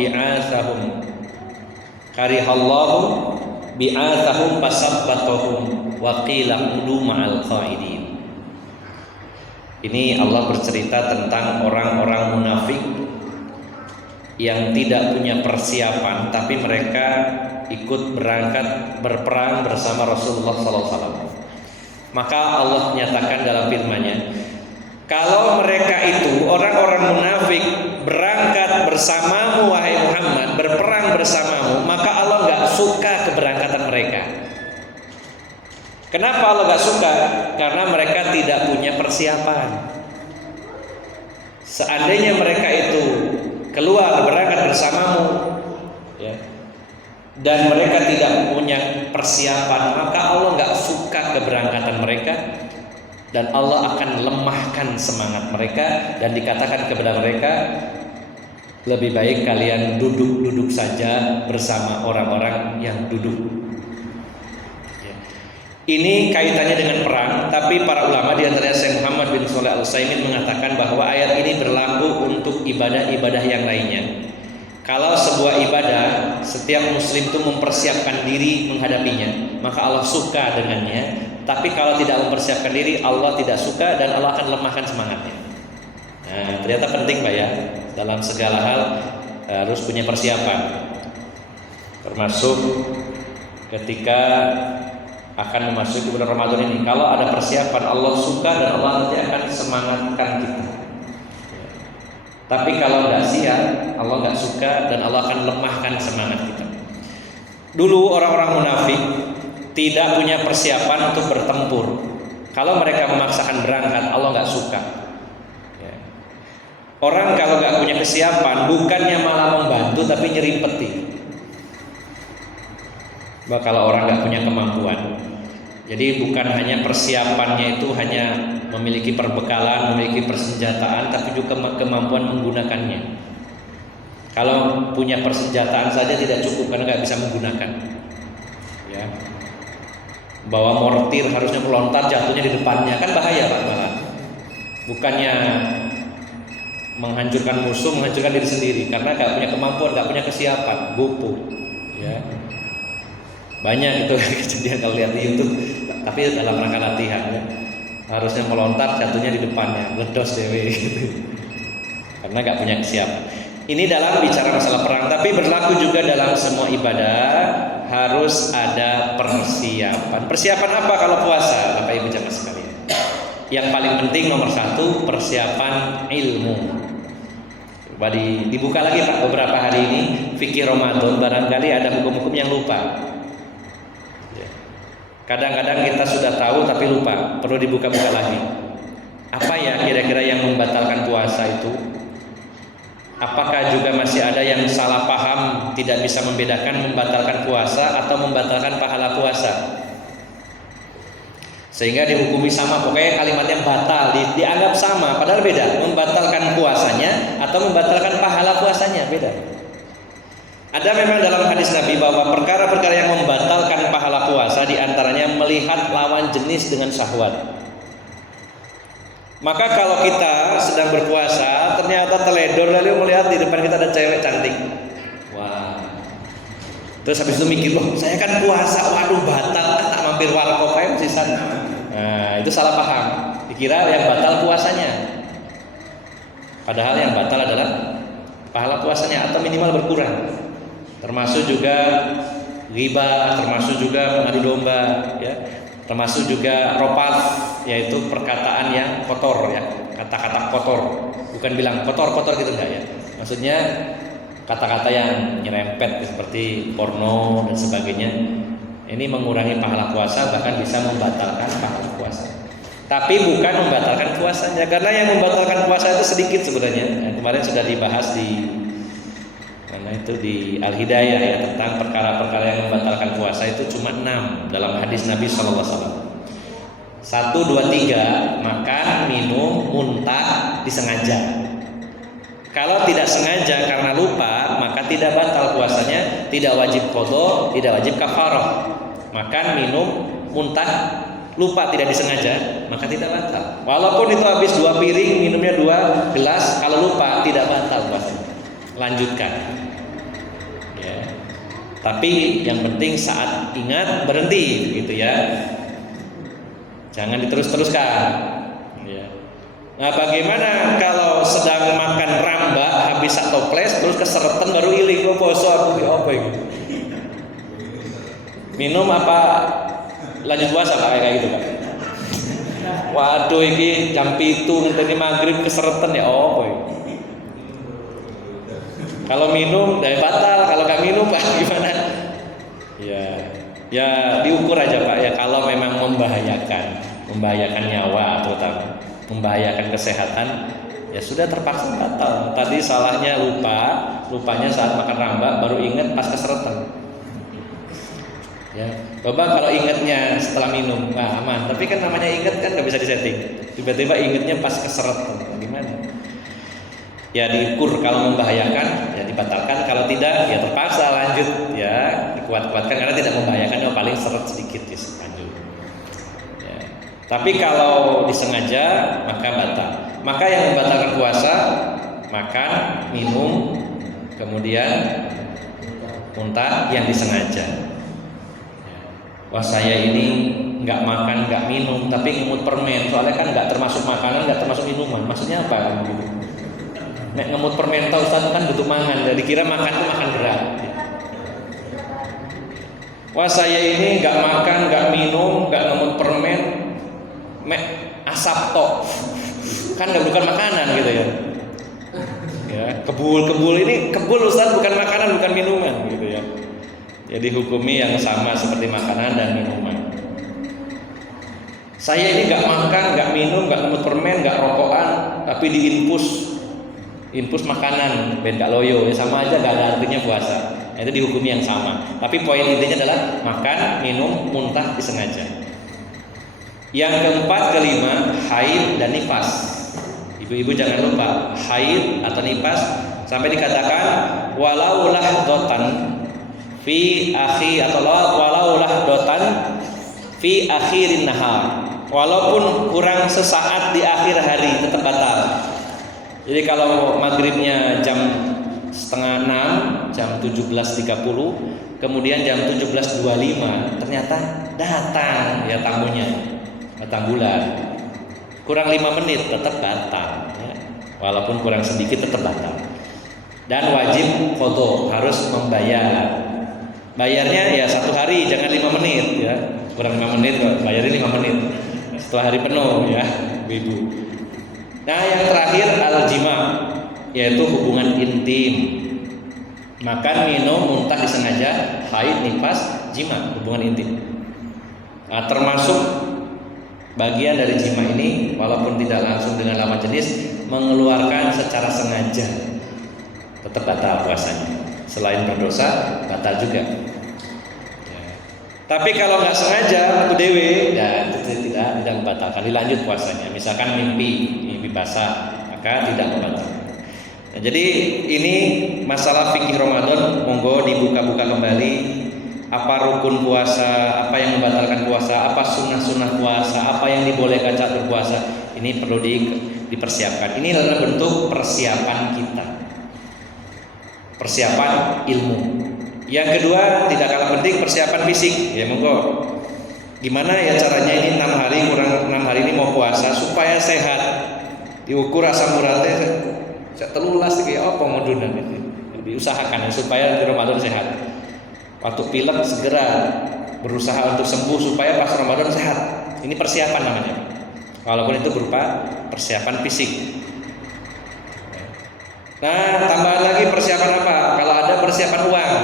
bi'athahum fasabbatahum wa qila qudu ma'al qaidin." Ini Allah bercerita tentang orang-orang munafik yang tidak punya persiapan, tapi mereka ikut berangkat berperang bersama Rasulullah SAW. Maka Allah nyatakan dalam firman-Nya, kalau mereka itu orang-orang munafik berangkat bersamamu wahai Muhammad, berperang bersamamu, maka Allah nggak suka keberangkatan mereka. Kenapa Allah gak suka? Karena mereka tidak punya persiapan. Seandainya mereka itu keluar berangkat bersamamu, ya, dan mereka tidak punya persiapan, maka Allah gak suka keberangkatan mereka, dan Allah akan lemahkan semangat mereka, dan dikatakan kepada mereka, lebih baik kalian duduk-duduk saja bersama orang-orang yang duduk. Ini kaitannya dengan perang, tapi para ulama di antaranya Syekh Muhammad bin Shalih Al-Utsaimin mengatakan bahwa ayat ini berlaku untuk ibadah-ibadah yang lainnya. Kalau sebuah ibadah setiap muslim itu mempersiapkan diri menghadapinya, maka Allah suka dengannya. Tapi kalau tidak mempersiapkan diri, Allah tidak suka dan Allah akan lemahkan semangatnya. Nah, ternyata penting Pak ya, dalam segala hal harus punya persiapan. Termasuk ketika akan memasuki bulan Ramadan ini, kalau ada persiapan, Allah suka dan Allah nanti akan semangatkan kita. Tapi kalau tidak siap, Allah nggak suka dan Allah akan lemahkan semangat kita. Dulu orang-orang munafik tidak punya persiapan untuk bertempur. Kalau mereka memaksakan berangkat, Allah nggak suka. Orang kalau nggak punya kesiapan, bukannya malah membantu tapi nyerimpeti. Kalau orang nggak punya kemampuan, jadi bukan hanya persiapannya itu hanya memiliki perbekalan, memiliki persenjataan, tapi juga kemampuan menggunakannya. Kalau punya persenjataan saja tidak cukup karena nggak bisa menggunakan. Ya, bawa mortir harusnya melontar, jatuhnya di depannya, kan bahaya Pak malah. Bukannya menghancurkan musuh, menghancurkan diri sendiri karena nggak punya kemampuan, nggak punya kesiapan, gopo. Ya. Banyak itu kejadian kalau lihat di YouTube, tapi dalam rangka latihan ya. Harusnya melontar, jatuhnya di depannya, ledos dewe gitu. Karena gak punya kesiapan. Ini dalam bicara masalah perang, tapi berlaku juga dalam semua ibadah harus ada persiapan. Persiapan apa kalau puasa? Bapak Ibu jamaah sekalian. Yang paling penting nomor 1, persiapan ilmu. Coba dibuka lagi Pak beberapa hari ini fikih Ramadan, barangkali ada hukum-hukum yang lupa. Kadang-kadang kita sudah tahu tapi lupa, perlu dibuka-buka lagi. Apa ya kira-kira yang membatalkan puasa itu? Apakah juga masih ada yang salah paham, tidak bisa membedakan membatalkan puasa atau membatalkan pahala puasa? Sehingga dihukumi sama, pokoknya kalimatnya batal, dianggap sama, padahal beda. Membatalkan puasanya atau membatalkan pahala puasanya, beda. Ada memang dalam hadis Nabi bahwa perkara-perkara yang membatalkan pahala puasa diantaranya melihat lawan jenis dengan syahwat. Maka kalau kita sedang berpuasa ternyata teledor lalu melihat di depan kita ada cewek cantik, wah, terus habis itu mikir, loh saya kan puasa, waduh batal, tak mampir warkop aja masih sana. Nah itu salah paham, dikira yang batal puasanya, padahal yang batal adalah pahala puasanya atau minimal berkurang. Termasuk juga ghibah, termasuk juga mengadu domba, ya, termasuk juga ropat, yaitu perkataan yang kotor, ya, kata-kata kotor, bukan bilang kotor-kotor gitu enggak ya, maksudnya kata-kata yang nyerempet seperti porno dan sebagainya. Ini mengurangi pahala puasa, bahkan bisa membatalkan pahala puasa. Tapi bukan membatalkan puasanya, karena yang membatalkan puasa itu sedikit sebenarnya. Kemarin sudah dibahas di mana itu di Al-Hidayah ya, tentang perkara-perkara yang membatalkan puasa itu cuma 6 dalam hadis Nabi SAW. 1, 2, 3, makan, minum, muntah disengaja. Kalau tidak sengaja karena lupa, maka tidak batal puasanya, tidak wajib qadha, tidak wajib kafarah. Makan, minum, muntah, lupa tidak disengaja, maka tidak batal. Walaupun itu habis 2 piring, minumnya 2 gelas, kalau lupa tidak batal puasanya. Lanjutkan. Ya. Tapi yang penting saat ingat berhenti, gitu ya. Jangan diterus-teruskan. Ya. Nah, bagaimana kalau sedang makan rambak habis sak toples terus keseretan baru iling kok poso aku ki apa iki? Minum apa lanjut puasa Pak kayak gitu Pak? Waduh iki jam 7 ngenteni maghrib keseretan ya apa iki? Kalau minum dari batal, kalau nggak minum Pak gimana? Ya diukur aja Pak ya, kalau memang membahayakan nyawa terutama, membahayakan kesehatan, ya sudah terpaksa batal. Tadi salahnya lupanya saat makan rambak baru ingat pas keseretan. Ya, coba kalau ingatnya setelah minum, nah aman. Tapi kan namanya ingat kan nggak bisa disetting. Tiba-tiba ingatnya pas keseretan, gimana? Ya diukur, kalau membahayakan ya dibatalkan, kalau tidak ya terpaksa lanjut ya, dikuat-kuatkan karena tidak membahayakan, ya paling seret sedikit ya lanjut. Ya. Tapi kalau disengaja maka batal. Maka yang membatalkan puasa makan, minum, kemudian muntah yang disengaja. Wah saya ini nggak makan, nggak minum, tapi ngemut permen, soalnya kan nggak termasuk makanan, nggak termasuk minuman. Maksudnya apa? Gitu. Nek ngemut permen tau Ustaz kan butuh mangan, jadi kira makan itu makan berat. Wah saya ini nggak makan, nggak minum, nggak ngemut permen, asap tok, kan nggak bukan makanan gitu ya. Ya kebul ini kebul Ustaz bukan makanan, bukan minuman gitu ya. Jadi hukumi yang sama seperti makanan dan minuman. Saya ini nggak makan, nggak minum, nggak ngemut permen, nggak rokokan, tapi diinfus makanan, ben gak loyo, ya sama aja gak ada artinya puasa. Itu dihukumi yang sama. Tapi poin intinya adalah makan, minum, muntah disengaja. Yang keempat, kelima, haid dan nifas. Ibu-ibu jangan lupa, haid atau nifas sampai dikatakan walau lahdotan fi akhirin nahar. Walaupun kurang sesaat di akhir hari tetap batal. Jadi kalau maghribnya jam 5:30, jam 17.30, kemudian jam 17.25 ternyata datang ya tamunya, datang bulan, kurang 5 menit tetap batal ya. Walaupun kurang sedikit tetap batal. Dan wajib qadha, harus membayar. Bayarnya ya 1 hari, jangan 5 menit ya. Kurang 5 menit bayarnya 5 menit setelah hari penuh ya ibu. Nah yang terakhir al-jima, yaitu hubungan intim. Makan, minum, muntah disengaja, haid, nifas, jima, hubungan intim. Nah, termasuk bagian dari jima ini, walaupun tidak langsung dengan lawan jenis, mengeluarkan secara sengaja, tetap batal puasanya. Selain berdosa, batal juga. Ya. Tapi kalau nggak sengaja, itu dewe, ya itu tidak membatalkan. Dilanjut puasanya. Misalkan mimpi basah, maka tidak membatalkan. Nah, jadi ini masalah fikih Ramadan, monggo dibuka-buka kembali. Apa rukun puasa, apa yang membatalkan puasa, apa sunnah-sunnah puasa, apa yang dibolehkan saat berpuasa. Ini perlu dipersiapkan. Ini adalah bentuk persiapan kita, persiapan ilmu. Yang kedua tidak kalah penting, persiapan fisik. Ya monggo. Gimana ya caranya ini 6 hari kurang 6 hari ini mau puasa supaya sehat. Diukur asam uratnya saya telulas kayak apa modunan itu. Diusahakan supaya di Ramadan sehat. Waktu pilek segera berusaha untuk sembuh supaya pas Ramadan sehat. Ini persiapan namanya. Walaupun itu berupa persiapan fisik. Nah, tambahan lagi persiapan apa? Kalau ada persiapan uang.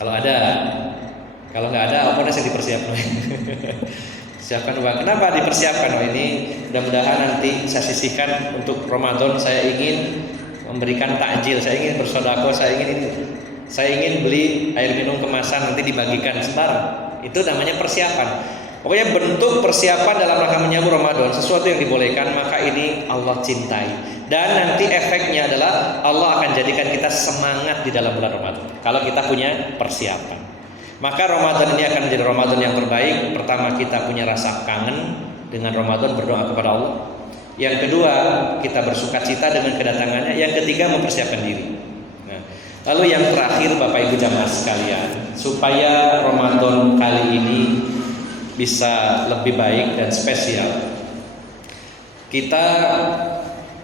Kalau ada. Kalau nggak ada, apa yang dipersiapkan? Siapkan uang. Kenapa dipersiapkan? Oh ini mudah-mudahan nanti saya sisihkan untuk Ramadan. Saya ingin memberikan takjil, saya ingin bersedekah, saya ingin beli air minum kemasan nanti dibagikan sembarang. Itu namanya persiapan. Pokoknya bentuk persiapan dalam rangka menyambut Ramadan, sesuatu yang dibolehkan, maka ini Allah cintai. Dan nanti efeknya adalah Allah akan jadikan kita semangat di dalam bulan Ramadan kalau kita punya persiapan. Maka Ramadan ini akan menjadi Ramadan yang terbaik. Pertama, kita punya rasa kangen dengan Ramadan, berdoa kepada Allah. Yang kedua, kita bersukacita dengan kedatangannya. Yang ketiga, mempersiapkan diri. Nah, lalu yang terakhir, Bapak Ibu jamaah sekalian, supaya Ramadan kali ini bisa lebih baik dan spesial, kita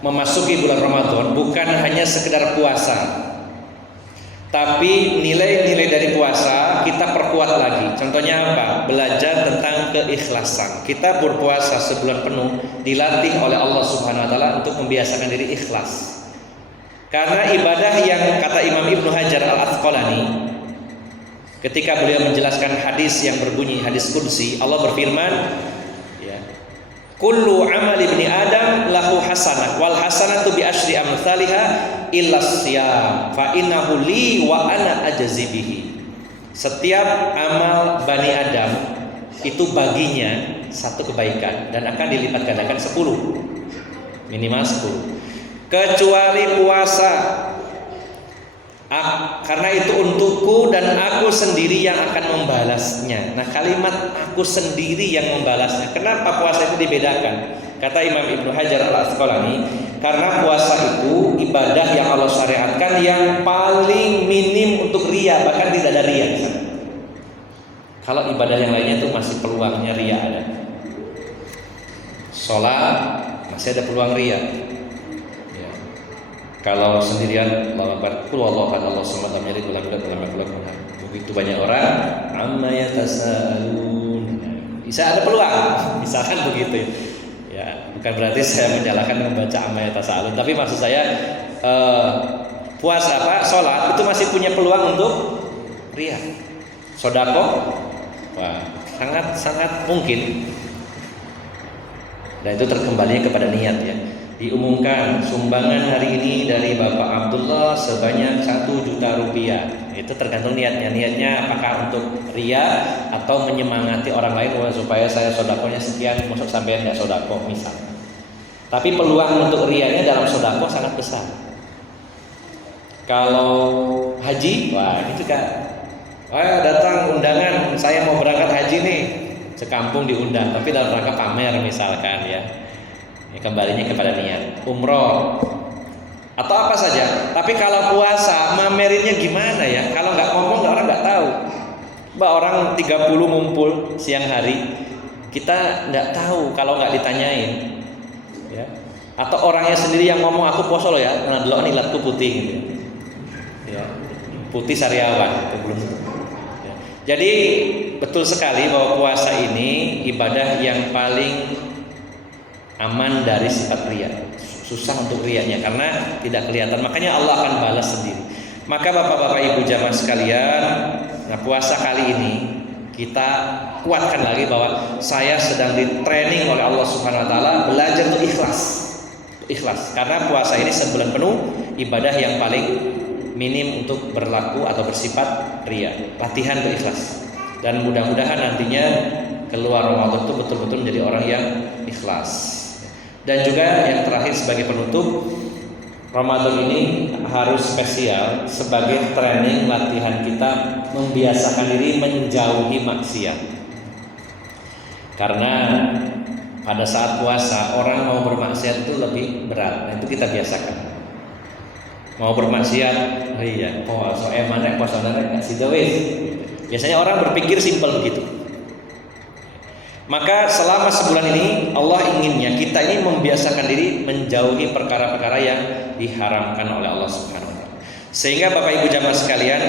memasuki bulan Ramadan bukan hanya sekedar puasa, tapi nilai-nilai dari puasa kita perkuat lagi. Contohnya apa? Belajar tentang keikhlasan. Kita berpuasa sebulan penuh dilatih oleh Allah Subhanahu wa taala untuk membiasakan diri ikhlas. Karena ibadah yang kata Imam Ibnu Hajar Al-Asqalani ketika beliau menjelaskan hadis yang berbunyi hadis qudsi, Allah berfirman, ya, kullu amali ibni Adam lahu hasanah wal hasanatu bi asyri amsalha illa siyam fa innahu li wa ana ajzi bihi. Setiap amal Bani Adam itu baginya satu kebaikan dan akan dilipat gandakan 10, minimal 10, kecuali puasa. Karena itu untukku dan aku sendiri yang akan membalasnya. Nah, kalimat aku sendiri yang membalasnya. Kenapa puasa itu dibedakan? Kata Imam Ibnu Hajar Al-Asqalani, karena puasa itu ibadah yang Allah syariatkan yang paling minim untuk riya, bahkan tidak ada riya. Kalau ibadah yang lainnya itu masih peluangnya riya ada. Sholat masih ada peluang riya. Kalau sendirian Allah Akbar, qul huwallahu ahad, Allahu samad, lam yalid walam yulad walam yakul lahu kufuwan ahad. Begitu banyak orang amma yatasaalun. Bisa ada peluang, misalkan begitu ya. Bukan berarti saya menyalahkan membaca amma yatasaalun, tapi maksud saya puasa salat itu masih punya peluang untuk riya. Sedekah wah, sangat mungkin. Dan itu terkembalinya kepada niat ya. Diumumkan sumbangan hari ini dari Bapak Abdullah sebanyak 1 juta rupiah. Itu tergantung niatnya. Niatnya apakah untuk riya atau menyemangati orang lain supaya saya sodakohnya sekian, masuk sampai enggak sodakoh misal. Tapi peluang untuk riyanya dalam sodakoh sangat besar. Kalau haji, wah ini juga, datang undangan, saya mau berangkat haji nih, sekampung diundang, tapi dalam rangka pamer misalkan ya. Kembalinya kepada niat. Umroh atau apa saja. Tapi kalau puasa mamerinnya gimana ya? Kalau nggak ngomong orang nggak tahu. Mbak, orang 30 ngumpul siang hari, kita nggak tahu kalau nggak ditanyain ya. Atau orangnya sendiri yang ngomong, aku puasa loh ya, nah delok nih latku putih gitu ya. Putih sariawan itu belum ya. Jadi betul sekali bahwa puasa ini ibadah yang paling aman dari sifat riya. Susah untuk riyanya karena tidak kelihatan. Makanya Allah akan balas sendiri. Maka Bapak-bapak Ibu jamaah sekalian, nah puasa kali ini kita kuatkan lagi bahwa saya sedang di training oleh Allah Subhanahu wa taala belajar untuk ikhlas. Ikhlas. Karena puasa ini sebulan penuh ibadah yang paling minim untuk berlaku atau bersifat riya. Latihan untuk ikhlas. Dan mudah-mudahan nantinya keluar Ramadan itu betul-betul menjadi orang yang ikhlas. Dan juga yang terakhir sebagai penutup, Ramadan ini harus spesial sebagai training latihan kita membiasakan diri menjauhi maksiat. Karena pada saat puasa orang mau bermaksiat itu lebih berat. Nah, itu kita biasakan. Mau bermaksiat, oh iya, puasa mana puasa mana kasih dawes. Biasanya orang berpikir simpel begitu. Maka selama sebulan ini Allah inginnya kita ini membiasakan diri menjauhi perkara-perkara yang diharamkan oleh Allah Subhanahu wa taala. Sehingga Bapak Ibu jamaah sekalian,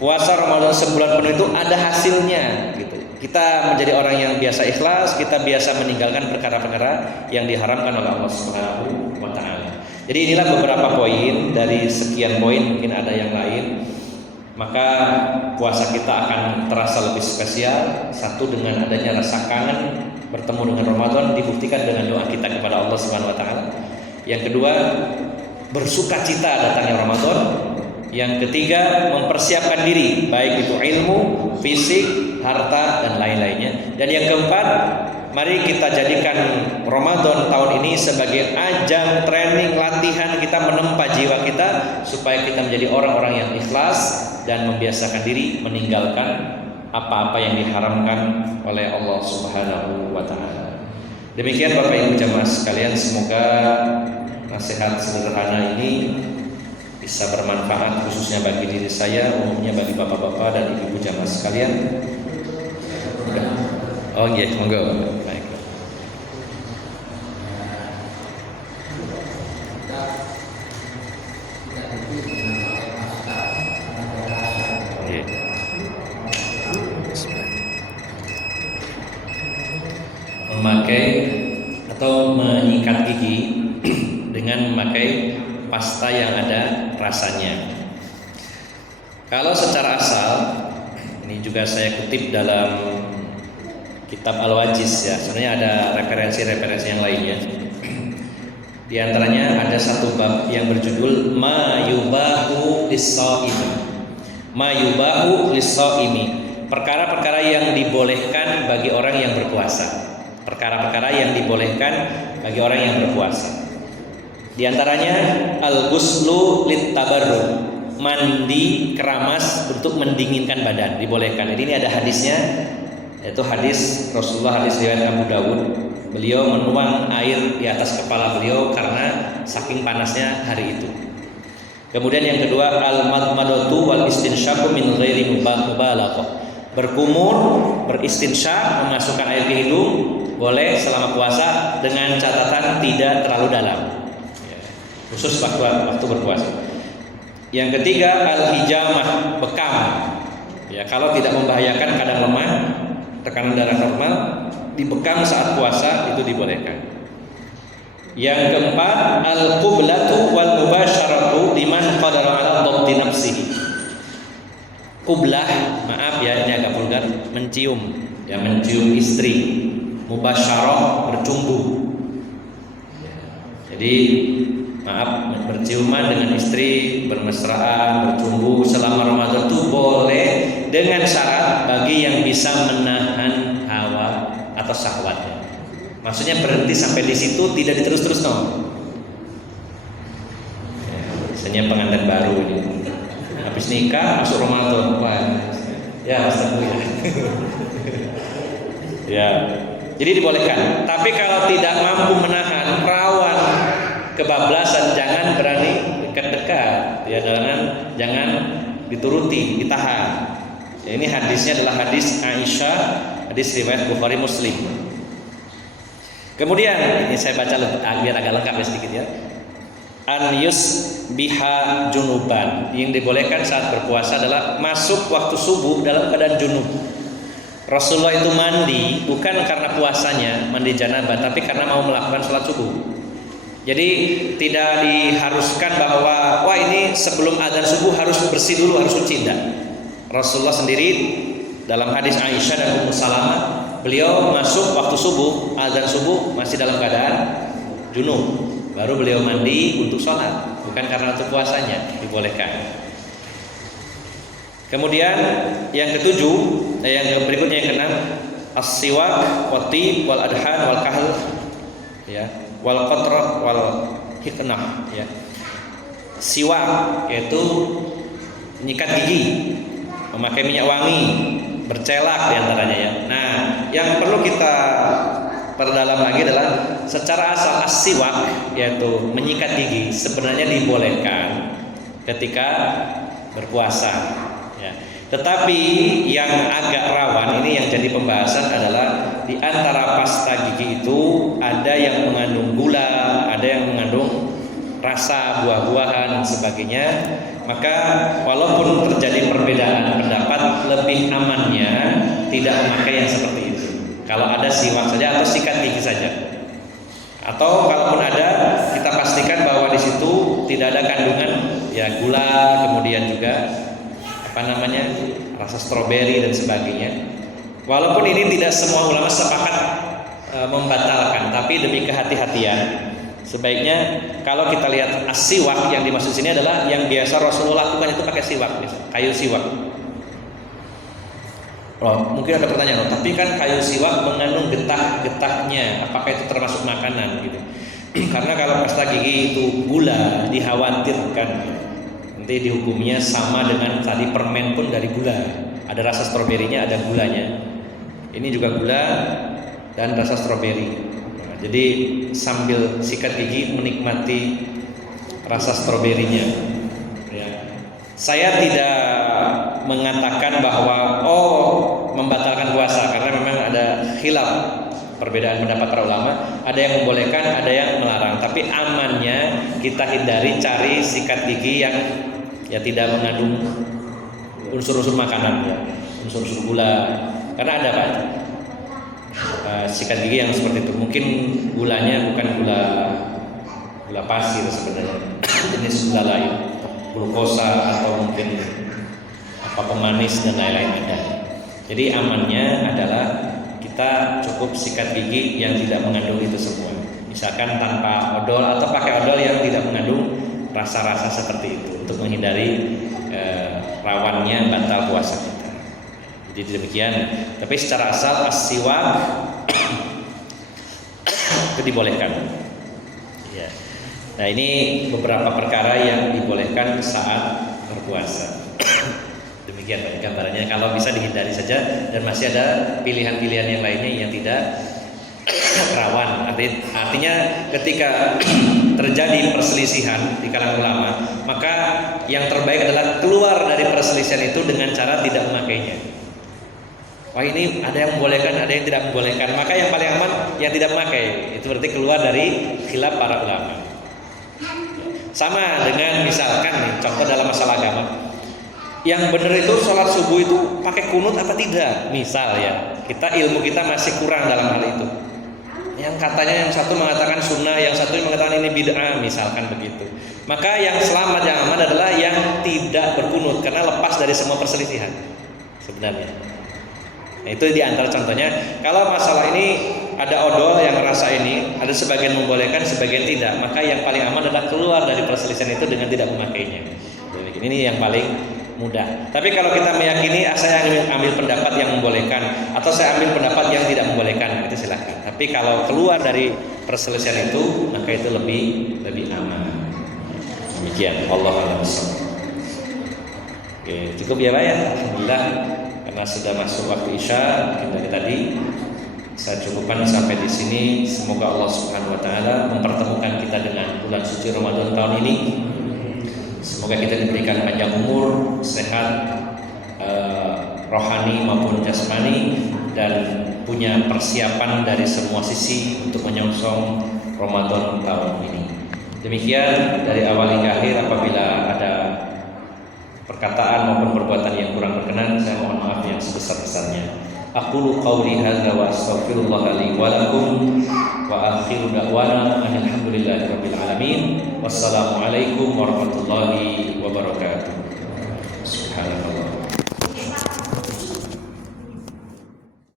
puasa Ramadan sebulan penuh itu ada hasilnya gitu. Kita menjadi orang yang biasa ikhlas, kita biasa meninggalkan perkara-perkara yang diharamkan oleh Allah Subhanahu wa taala. Jadi inilah beberapa poin dari sekian poin, mungkin ada yang lain. Maka puasa kita akan terasa lebih spesial. Satu, dengan adanya rasa kangen bertemu dengan Ramadan, dibuktikan dengan doa kita kepada Allah Subhanahu wa taala. Yang kedua, bersukacita datangnya Ramadan. Yang ketiga, mempersiapkan diri, baik itu ilmu, fisik, harta, dan lain-lainnya. Dan yang keempat, mari kita jadikan Ramadan tahun ini sebagai ajang training, latihan kita menempa jiwa kita supaya kita menjadi orang-orang yang ikhlas dan membiasakan diri meninggalkan apa-apa yang diharamkan oleh Allah Subhanahu wa taala. Demikian Bapak Ibu jamaah sekalian, semoga nasihat sederhana ini bisa bermanfaat khususnya bagi diri saya, umumnya bagi bapak-bapak dan ibu-ibu jamaah sekalian. Oh iya, monggo. Baik. Oke. Memakai atau menyikat gigi dengan memakai pasta yang ada rasanya. Kalau secara asal, ini juga saya kutip dalam kitab Al-Wajiz ya. Sebenarnya ada referensi-referensi yang lainnya. Di antaranya ada satu bab yang berjudul Ma yubahu lis-shaimi. Ma yubahu lis-shaimi. Perkara-perkara yang dibolehkan bagi orang yang berpuasa. Perkara-perkara yang dibolehkan bagi orang yang berpuasa. Di antaranya al-ghuslu lit-tabarrud, mandi keramas untuk mendinginkan badan, dibolehkan. Jadi ini ada hadisnya, yaitu hadis Rasulullah, hadis riwayat Abu Dawud. Beliau menuang air di atas kepala beliau karena saking panasnya hari itu. Kemudian yang kedua, al-madmadatu wal istinsyaku min ghairi mubalaghah. Berkumur, beristinsyak, memasukkan air ke hidung boleh selama puasa dengan catatan tidak terlalu dalam. Khusus waktu berpuasa. Yang ketiga, al-hijamah, bekam. Ya, kalau tidak membahayakan kadang lemah, tekanan darah normal, dibekam saat puasa itu dibolehkan. Yang keempat, al-qublatu wal mubasyaratu liman qadara ala dhabti nafsihi. Qublah, maaf ya ini agak vulgar, mencium, ya mencium istri. Mubasyarah, bercumbu. Jadi maaf, berciuman dengan istri, bermesraan, bercumbu selama Ramadan itu boleh dengan syarat bagi yang bisa menahan hawa atau syahwatnya. Maksudnya berhenti sampai di situ, tidak diterus-terus no. Misalnya pengantin baru ini, habis nikah masuk Ramadan, wah, ya astagfirullah. Ya, jadi dibolehkan. Tapi kalau tidak mampu menahan, rawan kebablasan, jangan berani dekat-dekat, ya jangan dituruti, ditahan. Ya, ini hadisnya adalah hadis Aisyah, hadis riwayat Bukhari Muslim. Kemudian ini saya baca biar agak lengkap ya sedikit ya. An yusbiha junuban, yang dibolehkan saat berpuasa adalah masuk waktu subuh dalam keadaan junub. Rasulullah itu mandi bukan karena puasanya, mandi janabah, tapi karena mau melakukan sholat subuh. Jadi tidak diharuskan bahwa wah ini sebelum adzan subuh harus bersih dulu, harus suci, tidak. Rasulullah sendiri dalam hadis Aisyah dan Ummu Salamah, beliau masuk waktu subuh, adzan subuh masih dalam keadaan junub, baru beliau mandi untuk sholat, bukan karena untuk puasanya, dibolehkan. Kemudian yang ketujuh, yang berikutnya yang keenam, as-siwak, wati, wal adhan, wal kahl, ya, wal qatrah, wal hiknah, ya. Siwak yaitu menyikat gigi, memakai minyak wangi, bercelak diantaranya ya. Nah, yang perlu kita perdalam lagi adalah secara asal as-siwak yaitu menyikat gigi sebenarnya dibolehkan ketika berpuasa. Ya. Tetapi yang agak rawan ini yang jadi pembahasan adalah di antara pasta gigi itu ada yang mengandung gula, ada yang mengandung rasa buah-buahan dan sebagainya. Maka walaupun terjadi perbedaan pendapat, lebih amannya tidak memakai yang seperti itu. Kalau ada siwak saja atau sikat gigi saja. Atau kalaupun ada, kita pastikan bahwa di situ tidak ada kandungan ya gula, kemudian juga rasa stroberi dan sebagainya. Walaupun ini tidak semua ulama sepakat membatalkan, tapi demi kehati-hatian Sebaiknya kalau kita lihat as-siwak yang dimaksud sini adalah yang biasa Rasulullah lakukan itu pakai siwak, kayu siwak. Oh, mungkin ada pertanyaan, tapi kan kayu siwak mengandung getah-getahnya, apakah itu termasuk makanan gitu? Karena kalau pasta gigi itu gula, dikhawatirkan nanti dihukumnya sama dengan tadi permen pun dari gula. Ada rasa stroberinya, ada gulanya. Ini juga gula dan rasa stroberi. Jadi sambil sikat gigi menikmati rasa stroberinya. Ya. Saya tidak mengatakan bahwa membatalkan puasa karena memang ada khilaf, perbedaan pendapat para ulama. Ada yang membolehkan, ada yang melarang. Tapi amannya kita hindari cari sikat gigi yang ya tidak mengandung unsur-unsur makanan, ya, unsur-unsur gula. Karena ada Pak. Sikat gigi yang seperti itu mungkin gulanya bukan gula pasir sebenarnya, jenis gula lain, glukosa atau mungkin pemanis dan lain-lain ada. Jadi amannya adalah kita cukup sikat gigi yang tidak mengandung itu semua, misalkan tanpa odol atau pakai odol yang tidak mengandung rasa-rasa seperti itu untuk menghindari rawannya batal puasa kita. Jadi demikian. Tapi secara asal as-siwak itu dibolehkan. Ya. Nah ini beberapa perkara yang dibolehkan saat berpuasa. Demikian Pak gambarannya. Kalau bisa dihindari saja dan masih ada pilihan-pilihan yang lainnya yang tidak rawan. Artinya ketika terjadi perselisihan di kalangan ulama, maka yang terbaik adalah keluar dari perselisihan itu dengan cara tidak memakainya. Wah ini ada yang membolehkan, ada yang tidak membolehkan. Maka yang paling aman yang tidak memakai. Itu berarti keluar dari khilaf para ulama. Sama dengan misalkan nih, contoh dalam masalah agama. Yang benar itu sholat subuh itu pakai kunut apa tidak? Misal ya, ilmu kita masih kurang dalam hal itu. Yang katanya yang satu mengatakan sunnah, yang satu mengatakan ini bid'ah, misalkan begitu. Maka yang selamat, yang aman adalah yang tidak berkunut karena lepas dari semua perselisihan sebenarnya. Nah, itu di antara contohnya. Kalau masalah ini ada odol yang merasa ini, ada sebagian membolehkan, sebagian tidak, maka yang paling aman adalah keluar dari perselisihan itu dengan tidak memakainya. Ini yang paling mudah. Tapi kalau kita meyakini saya ambil pendapat yang membolehkan atau saya ambil pendapat yang tidak membolehkan, itu silakan. Tapi kalau keluar dari perselisihan itu, maka itu lebih aman. Demikian. Wallahu a'lam. Oke, cukup ya Pak ya. Alhamdulillah. Karena sudah masuk waktu Isya, dari tadi saya cukupkan sampai di sini. Semoga Allah Subhanahu wa taala mempertemukan kita dengan bulan suci Ramadan tahun ini. Semoga kita diberikan panjang umur, sehat rohani maupun jasmani, dan punya persiapan dari semua sisi untuk menyongsong Ramadan tahun ini. Demikian dari awal hingga akhir. Apabila ada perkataan maupun perbuatan yang kurang berkenan, saya mohon maaf yang sebesar-besarnya. Aqulu qawli hadza wa astaghfirullah li wa lakum wa akhiru da'wana alhamdulillahi rabbil alamin. Wassalamualaikum warahmatullahi wabarakatuh.